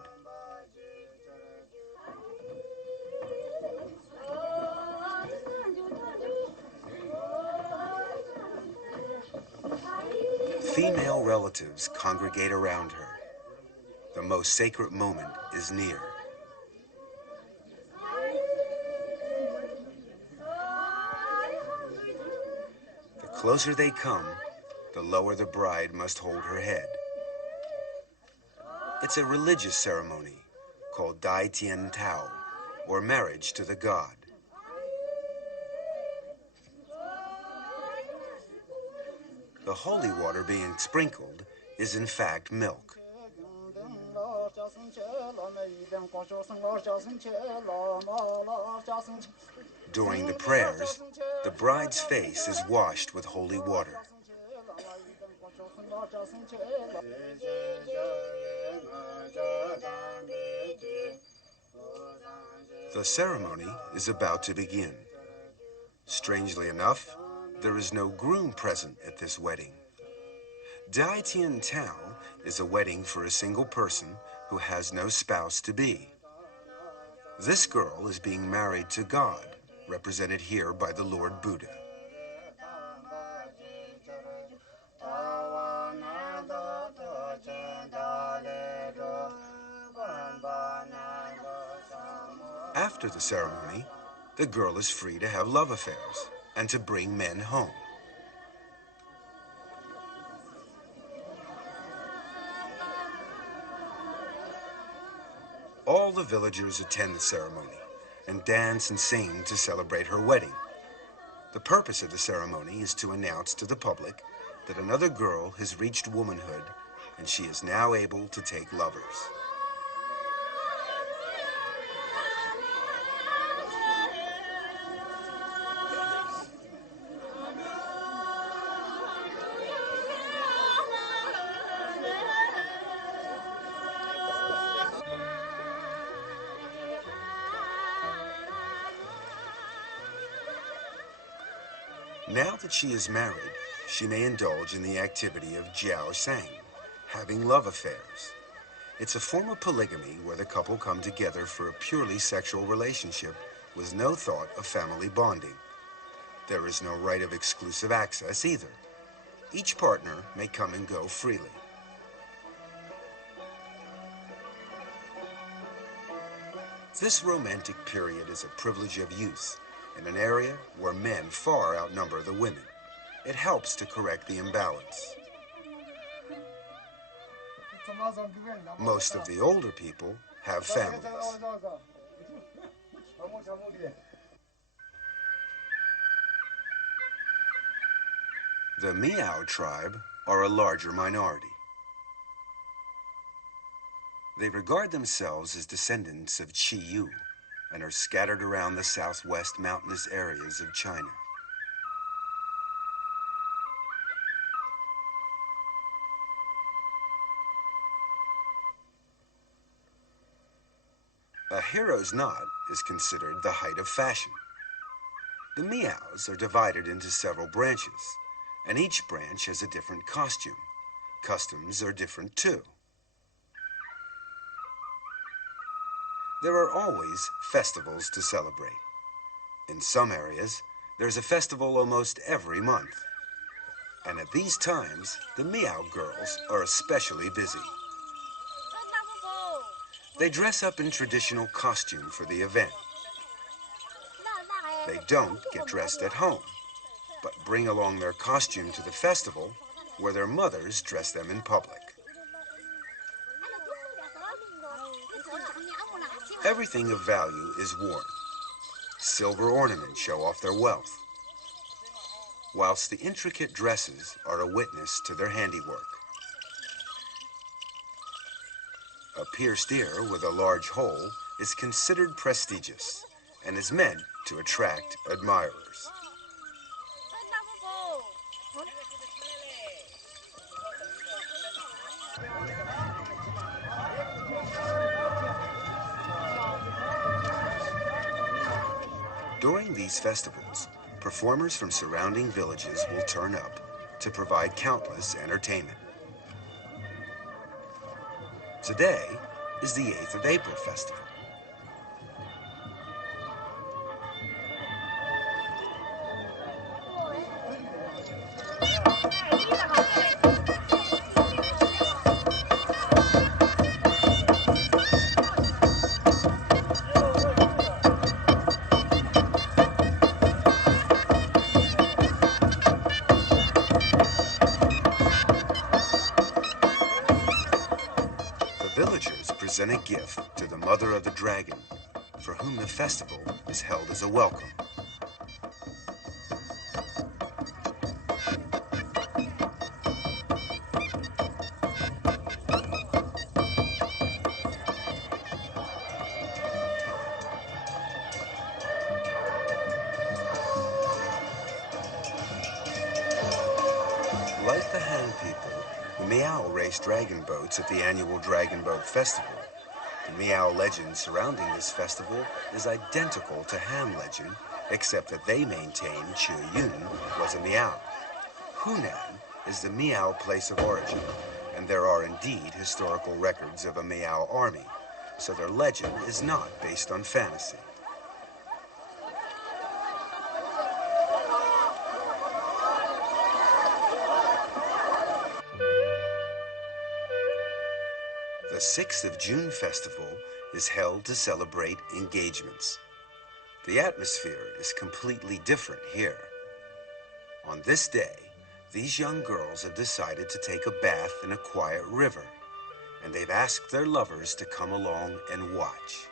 Female relatives congregate around her. The most sacred moment is near. The closer they come, the lower the bride must hold her head. It's a religious ceremony called Dai Tian Tao, or marriage to the god. The holy water being sprinkled is in fact milk. During the prayers, the bride's face is washed with holy water. The ceremony is about to begin. Strangely enough, there is no groom present at this wedding. Dai Tian Tao is a wedding for a single person who has no spouse-to-be. This girl is being married to God, represented here by the Lord Buddha. After the ceremony, the girl is free to have love affairs and to bring men home. All the villagers attend the ceremony and dance and sing to celebrate her wedding. The purpose of the ceremony is to announce to the public that another girl has reached womanhood and she is now able to take lovers. Now that she is married, she may indulge in the activity of jiao shang, having love affairs. It's a form of polygamy where the couple come together for a purely sexual relationship with no thought of family bonding. There is no right of exclusive access either. Each partner may come and go freely. This romantic period is a privilege of youth in an area where men far outnumber the women. It helps to correct the imbalance. Most of the older people have families. The Miao tribe are a larger minority. They regard themselves as descendants of Qiyu and are scattered around the southwest mountainous areas of China. A hero's knot is considered the height of fashion. The Miaos are divided into several branches, and each branch has a different costume. Customs are different too. There are always festivals to celebrate. In some areas, there's a festival almost every month. And at these times, the Miao girls are especially busy. They dress up in traditional costume for the event. They don't get dressed at home, but bring along their costume to the festival where their mothers dress them in public. Everything of value is worn. Silver ornaments show off their wealth, whilst the intricate dresses are a witness to their handiwork. A pierced ear with a large hole is considered prestigious and is meant to attract admirers. During these festivals, performers from surrounding villages will turn up to provide countless entertainment. Today is the 8th of April festival. Villagers present a gift to the mother of the dragon, for whom the festival is held as a welcome. Like the Han people, the Miao race dragon boats at the annual Dragon Boat Festival. The Miao legend surrounding this festival is identical to Han legend, except that they maintain Yun was a Miao. Hunan is the Miao place of origin, and there are indeed historical records of a Miao army, so their legend is not based on fantasy. The 6th of June festival is held to celebrate engagements. The atmosphere is completely different here. On this day, these young girls have decided to take a bath in a quiet river, and they've asked their lovers to come along and watch.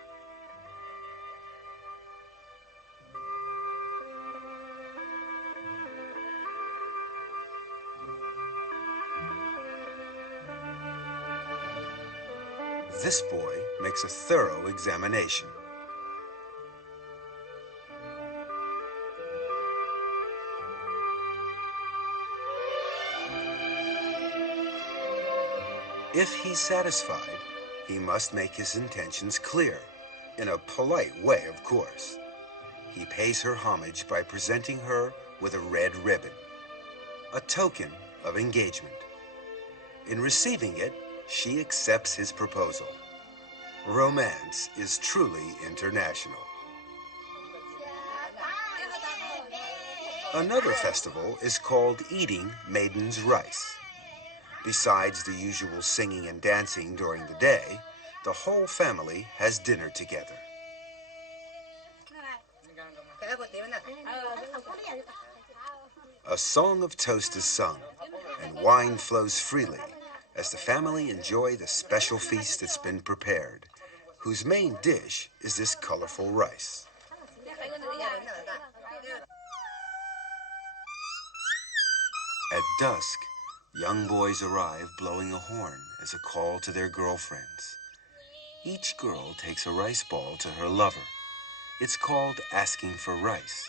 This boy makes a thorough examination. If he's satisfied, he must make his intentions clear, in a polite way, of course. He pays her homage by presenting her with a red ribbon, a token of engagement. In receiving it, she accepts his proposal. Romance is truly international. Another festival is called Eating Maiden's Rice. Besides the usual singing and dancing during the day, the whole family has dinner together. A song of toast is sung, and wine flows freely as the family enjoy the special feast that's been prepared, whose main dish is this colorful rice. At dusk, young boys arrive blowing a horn as a call to their girlfriends. Each girl takes a rice ball to her lover. It's called asking for rice.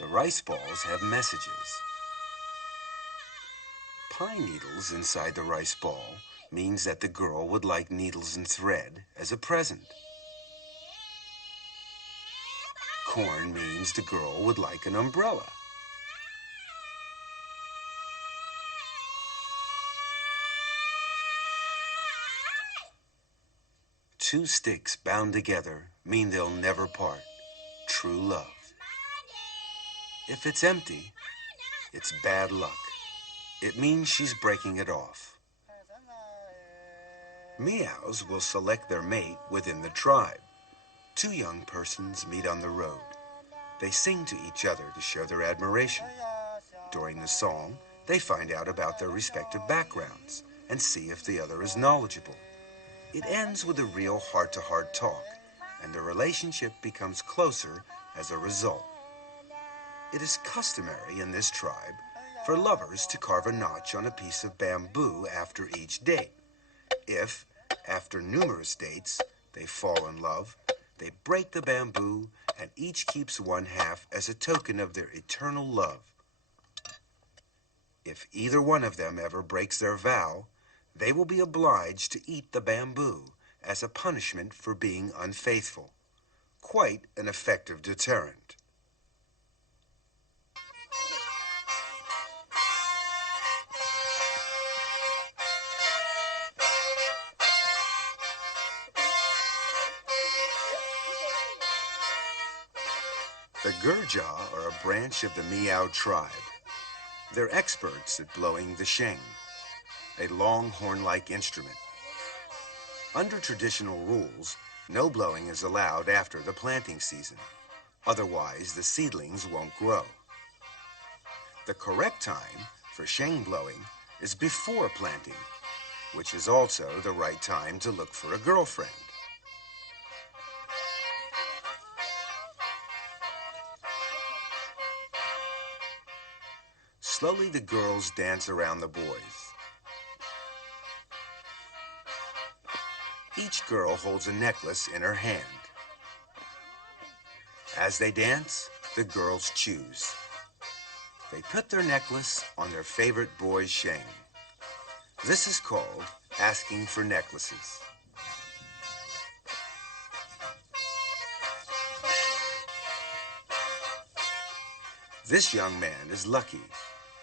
The rice balls have messages. Pine needles inside the rice ball means that the girl would like needles and thread as a present. Corn means the girl would like an umbrella. Two sticks bound together mean they'll never part. True love. If it's empty, it's bad luck. It means she's breaking it off. Meows will select their mate within the tribe. Two young persons meet on the road. They sing to each other to show their admiration. During the song, they find out about their respective backgrounds and see if the other is knowledgeable. It ends with a real heart-to-heart talk, and the relationship becomes closer as a result. It is customary in this tribe for lovers to carve a notch on a piece of bamboo after each date. If, after numerous dates, they fall in love, they break the bamboo and each keeps one half as a token of their eternal love. If either one of them ever breaks their vow, they will be obliged to eat the bamboo as a punishment for being unfaithful. Quite an effective deterrent. The Gurja are a branch of the Miao tribe. They're experts at blowing the sheng, a long horn-like instrument. Under traditional rules, no blowing is allowed after the planting season. Otherwise, the seedlings won't grow. The correct time for sheng blowing is before planting, which is also the right time to look for a girlfriend. Slowly, the girls dance around the boys. Each girl holds a necklace in her hand. As they dance, the girls choose. They put their necklace on their favorite boy's sheng. This is called asking for necklaces. This young man is lucky.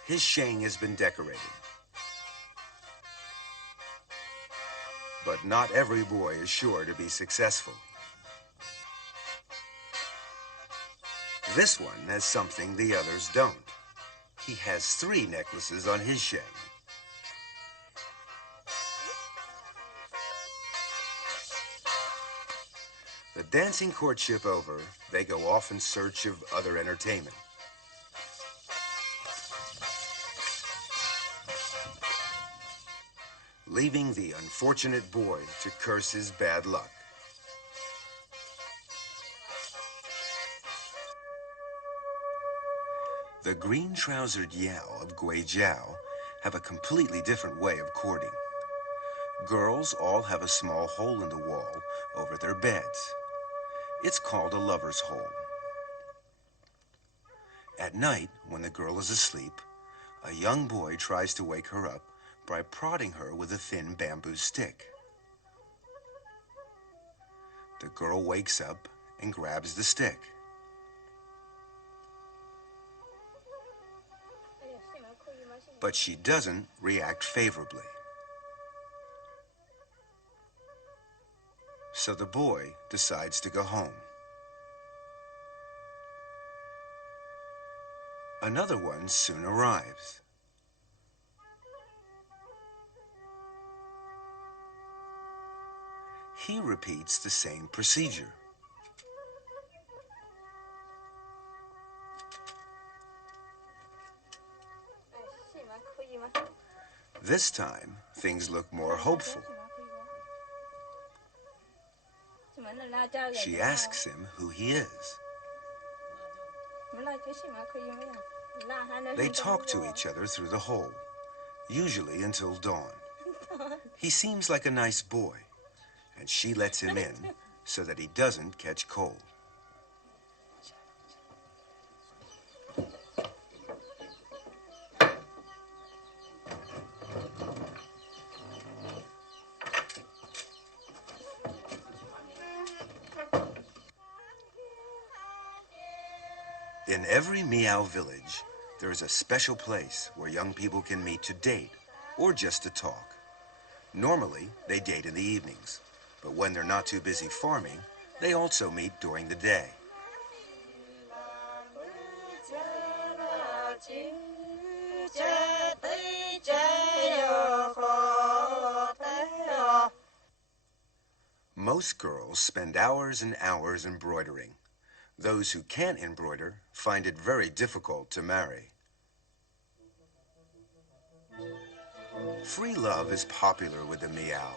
His sheng has been decorated. But not every boy is sure to be successful. This one has something the others don't. He has 3 necklaces on his sheng. The dancing courtship over, they go off in search of other entertainment. Leaving the unfortunate boy to curse his bad luck. The green-trousered Yao of Guijiao have a completely different way of courting. Girls all have a small hole in the wall over their beds. It's called a lover's hole. At night, when the girl is asleep, a young boy tries to wake her up by prodding her with a thin bamboo stick. The girl wakes up and grabs the stick. But she doesn't react favorably. So the boy decides to go home. Another one soon arrives. He repeats the same procedure. This time, things look more hopeful. She asks him who he is. They talk to each other through the hole, usually until dawn. He seems like a nice boy, and she lets him in so that he doesn't catch cold. In every Meow village, there is a special place where young people can meet to date or just to talk. Normally, they date in the evenings, but when they're not too busy farming, they also meet during the day. Most girls spend hours and hours embroidering. Those who can't embroider find it very difficult to marry. Free love is popular with the Meow,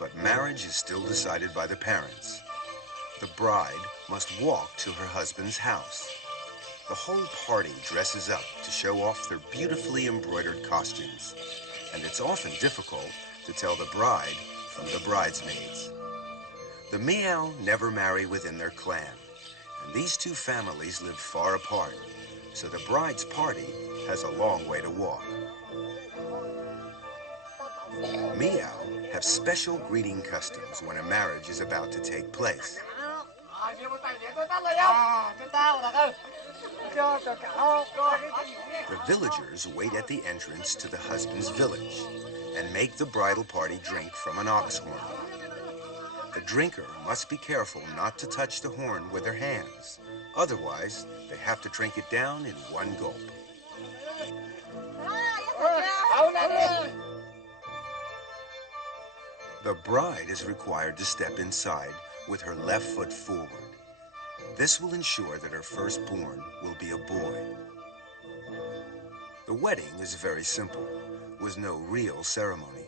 but marriage is still decided by the parents. The bride must walk to her husband's house. The whole party dresses up to show off their beautifully embroidered costumes, and it's often difficult to tell the bride from the bridesmaids. The Meow never marry within their clan, and these two families live far apart, so the bride's party has a long way to walk. Meow have special greeting customs when a marriage is about to take place. The villagers wait at the entrance to the husband's village and make the bridal party drink from an ox horn. The drinker must be careful not to touch the horn with their hands. Otherwise, they have to drink it down in one gulp. The bride is required to step inside with her left foot forward. This will ensure that her firstborn will be a boy. The wedding is very simple, with no real ceremony.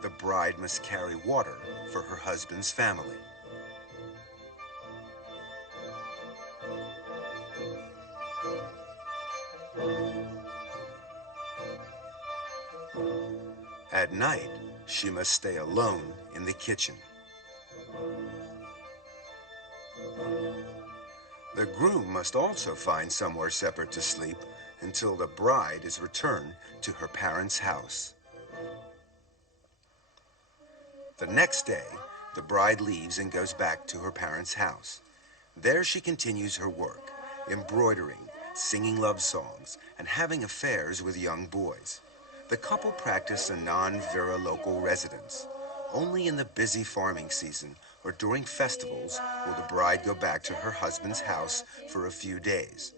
The bride must carry water for her husband's family. At night, she must stay alone in the kitchen. The groom must also find somewhere separate to sleep until the bride is returned to her parents' house. The next day, the bride leaves and goes back to her parents' house. There she continues her work, embroidering, singing love songs, and having affairs with young boys. The couple practice a non-Vera local residence. Only in the busy farming season or during festivals will the bride go back to her husband's house for a few days.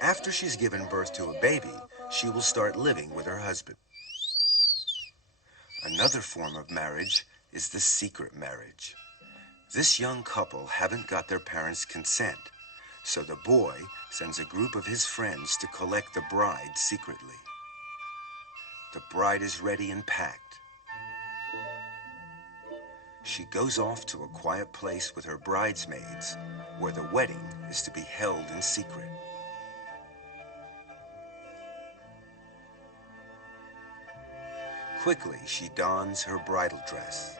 After she's given birth to a baby, she will start living with her husband. Another form of marriage is the secret marriage. This young couple haven't got their parents' consent, so the boy sends a group of his friends to collect the bride secretly. The bride is ready and packed. She goes off to a quiet place with her bridesmaids, where the wedding is to be held in secret. Quickly, she dons her bridal dress.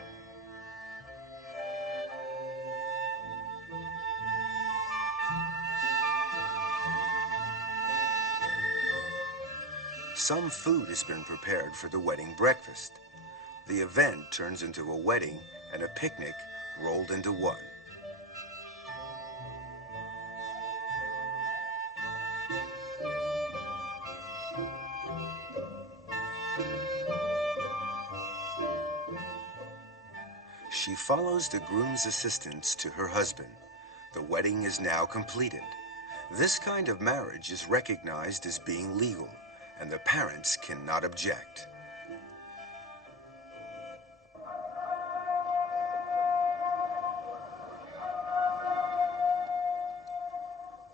Some food has been prepared for the wedding breakfast. The event turns into a wedding and a picnic rolled into one. She follows the groom's assistance to her husband. The wedding is now completed. This kind of marriage is recognized as being legal, and the parents cannot object.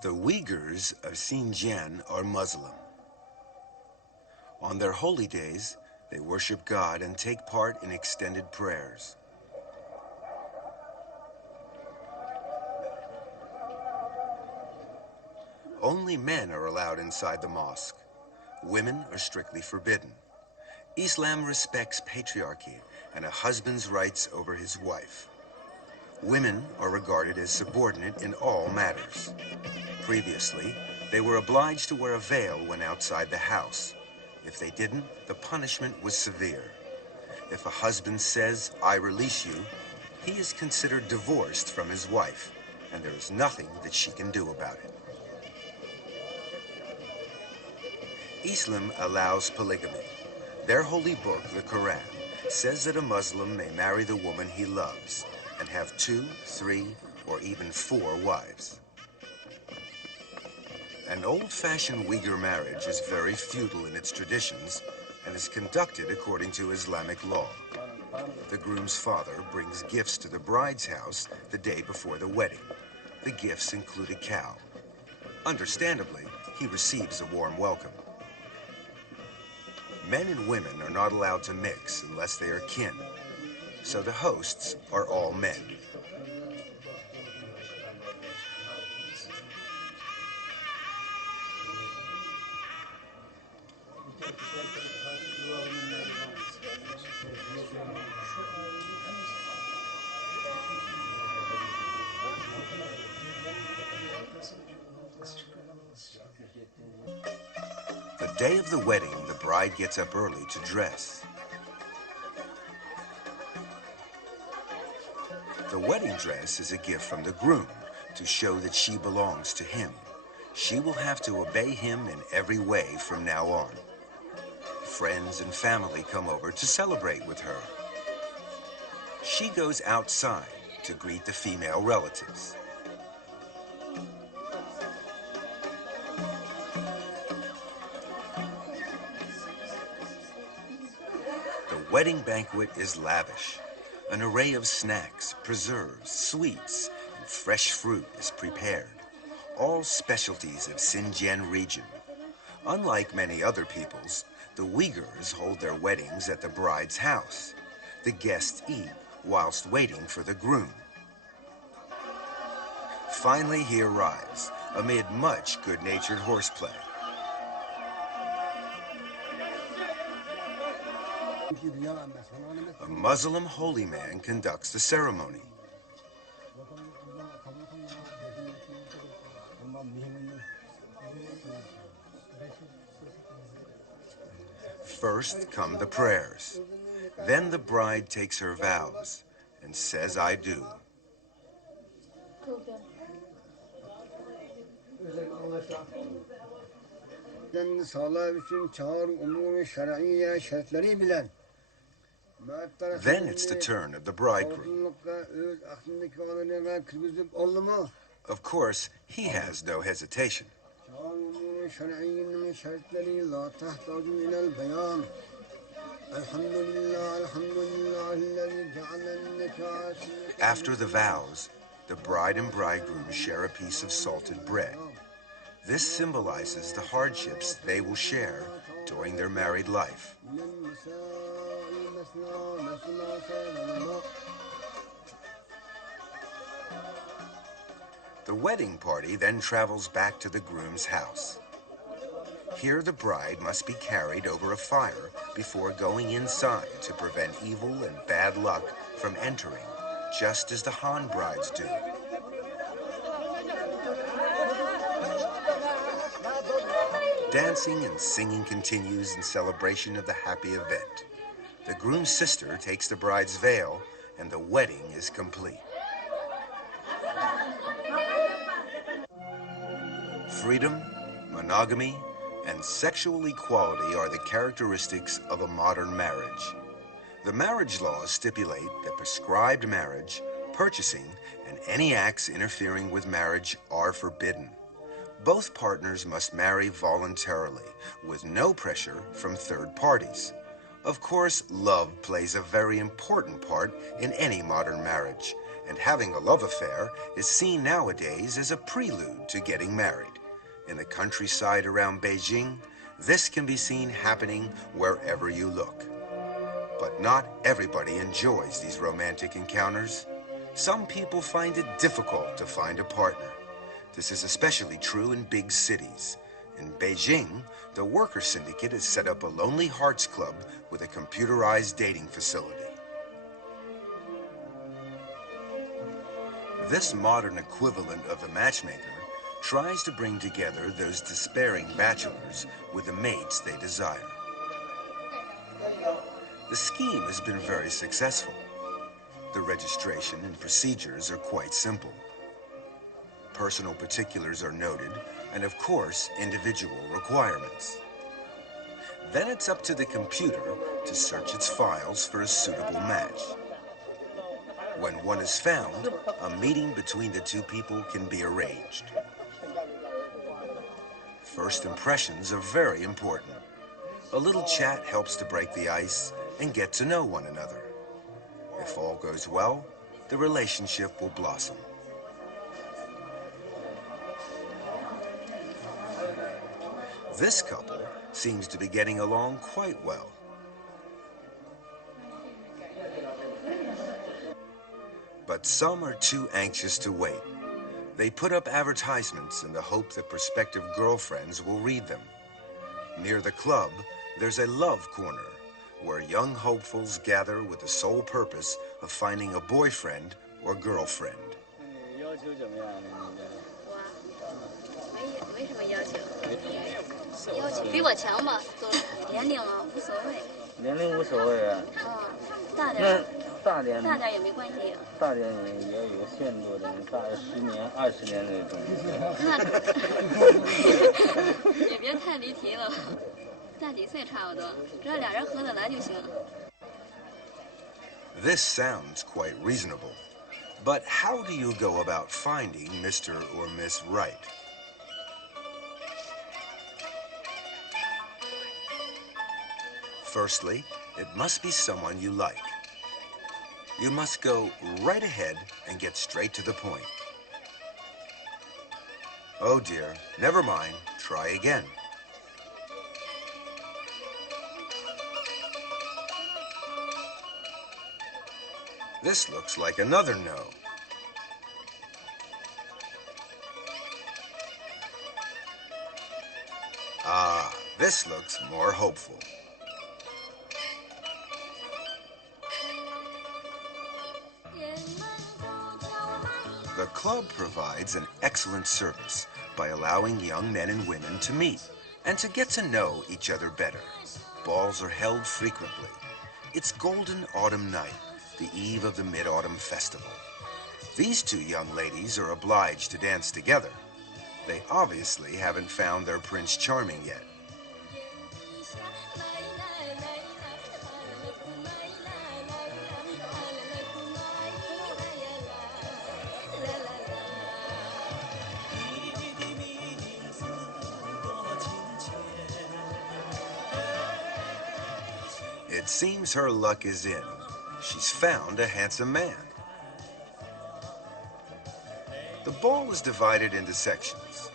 The Uyghurs of Xinjiang are Muslim. On their holy days, they worship God and take part in extended prayers. Only men are allowed inside the mosque. Women are strictly forbidden. Islam respects patriarchy and a husband's rights over his wife. Women are regarded as subordinate in all matters. Previously, they were obliged to wear a veil when outside the house. If they didn't, the punishment was severe. If a husband says, "I release you," he is considered divorced from his wife, and there is nothing that she can do about it. Islam allows polygamy. Their holy book, the Quran, says that a Muslim may marry the woman he loves and have 2, 3, or even 4 wives. An old-fashioned Uyghur marriage is very feudal in its traditions and is conducted according to Islamic law. The groom's father brings gifts to the bride's house the day before the wedding. The gifts include a cow. Understandably, he receives a warm welcome. Men and women are not allowed to mix unless they are kin, so the hosts are all men. The day of the wedding, the bride gets up early to dress. The wedding dress is a gift from the groom to show that she belongs to him. She will have to obey him in every way from now on. Friends and family come over to celebrate with her. She goes outside to greet the female relatives. The wedding banquet is lavish. An array of snacks, preserves, sweets, and fresh fruit is prepared. All specialties of Xinjiang region. Unlike many other peoples, the Uyghurs hold their weddings at the bride's house. The guests eat whilst waiting for the groom. Finally, he arrives, amid much good-natured horseplay. A Muslim holy man conducts the ceremony. First come the prayers. Then the bride takes her vows and says, "I do." Then it's the turn of the bridegroom. Of course, he has no hesitation. After the vows, the bride and bridegroom share a piece of salted bread. This symbolizes the hardships they will share during their married life. The wedding party then travels back to the groom's house. Here the bride must be carried over a fire before going inside to prevent evil and bad luck from entering, just as the Han brides do. Dancing and singing continues in celebration of the happy event. The groom's sister takes the bride's veil, and the wedding is complete. Freedom, monogamy, and sexual equality are the characteristics of a modern marriage. The marriage laws stipulate that prescribed marriage, purchasing, and any acts interfering with marriage are forbidden. Both partners must marry voluntarily, with no pressure from third parties. Of course, love plays a very important part in any modern marriage, and having a love affair is seen nowadays as a prelude to getting married. In the countryside around Beijing, this can be seen happening wherever you look. But not everybody enjoys these romantic encounters. Some people find it difficult to find a partner. This is especially true in big cities. In Beijing, the worker syndicate has set up a Lonely Hearts Club with a computerized dating facility. This modern equivalent of the matchmaker tries to bring together those despairing bachelors with the mates they desire. The scheme has been very successful. The registration and procedures are quite simple. Personal particulars are noted, and of course, individual requirements. Then it's up to the computer to search its files for a suitable match. When one is found, a meeting between the two people can be arranged. First impressions are very important. A little chat helps to break the ice and get to know one another. If all goes well, the relationship will blossom. This couple seems to be getting along quite well. But some are too anxious to wait. They put up advertisements in the hope that prospective girlfriends will read them. Near the club, there's a love corner where young hopefuls gather with the sole purpose of finding a boyfriend or girlfriend. This sounds quite reasonable, but how do you go about finding Mr. or Miss Right? Firstly, it must be someone you like. You must go right ahead and get straight to the point. Oh dear, never mind, try again. This looks like another no. Ah, this looks more hopeful. The club provides an excellent service by allowing young men and women to meet and to get to know each other better. Balls are held frequently. It's Golden Autumn Night, the eve of the Mid-Autumn Festival. These two young ladies are obliged to dance together. They obviously haven't found their Prince Charming yet. It seems her luck is in. She's found a handsome man. The ball is divided into sections.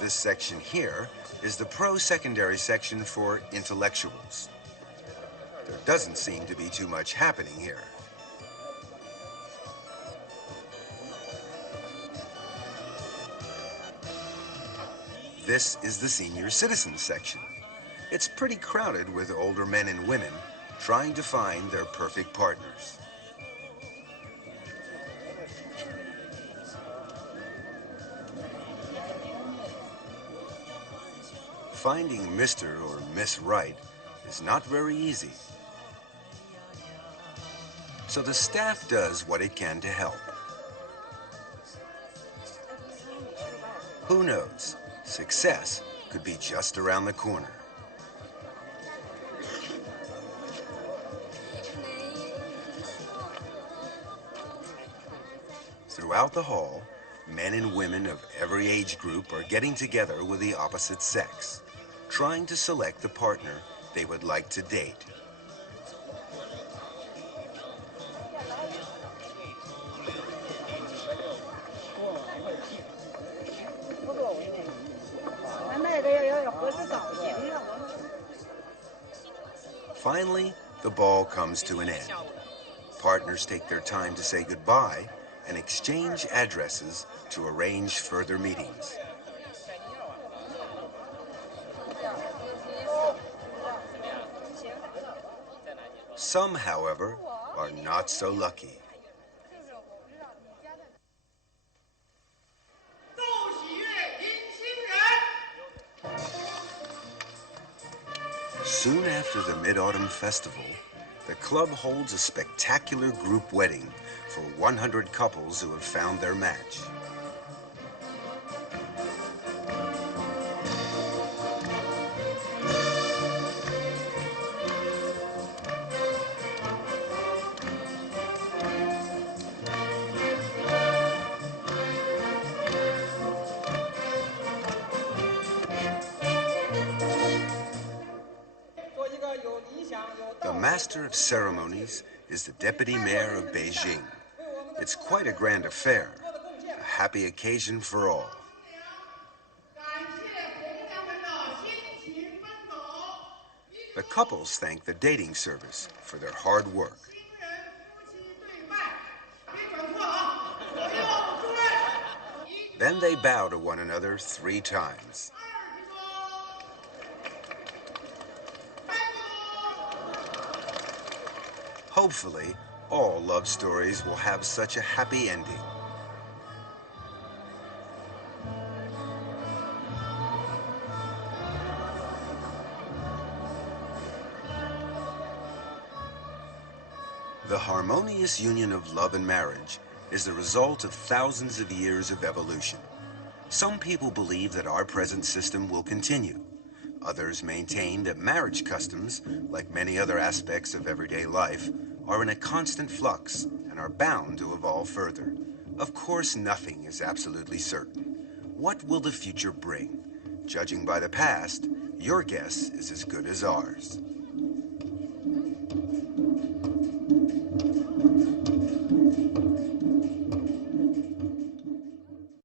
This section here is the pro-secondary section for intellectuals. There doesn't seem to be too much happening here. This is the senior citizen section. It's pretty crowded with older men and women trying to find their perfect partners. Finding Mr. or Miss Right is not very easy. So the staff does what it can to help. Who knows? Success could be just around the corner. Throughout the hall, men and women of every age group are getting together with the opposite sex, trying to select the partner they would like to date. Finally, the ball comes to an end. Partners take their time to say goodbye and exchange addresses to arrange further meetings. Some, however, are not so lucky. Soon after the Mid-Autumn Festival, the club holds a spectacular group wedding for 100 couples who have found their match. The Master of Ceremonies is the Deputy Mayor of Beijing. It's quite a grand affair, a happy occasion for all. The couples thank the dating service for their hard work. Then they bow to one another 3 times. Hopefully, all love stories will have such a happy ending. The harmonious union of love and marriage is the result of thousands of years of evolution. Some people believe that our present system will continue. Others maintain that marriage customs, like many other aspects of everyday life, are in a constant flux and are bound to evolve further. Of course, nothing is absolutely certain. What will the future bring? Judging by the past, your guess is as good as ours.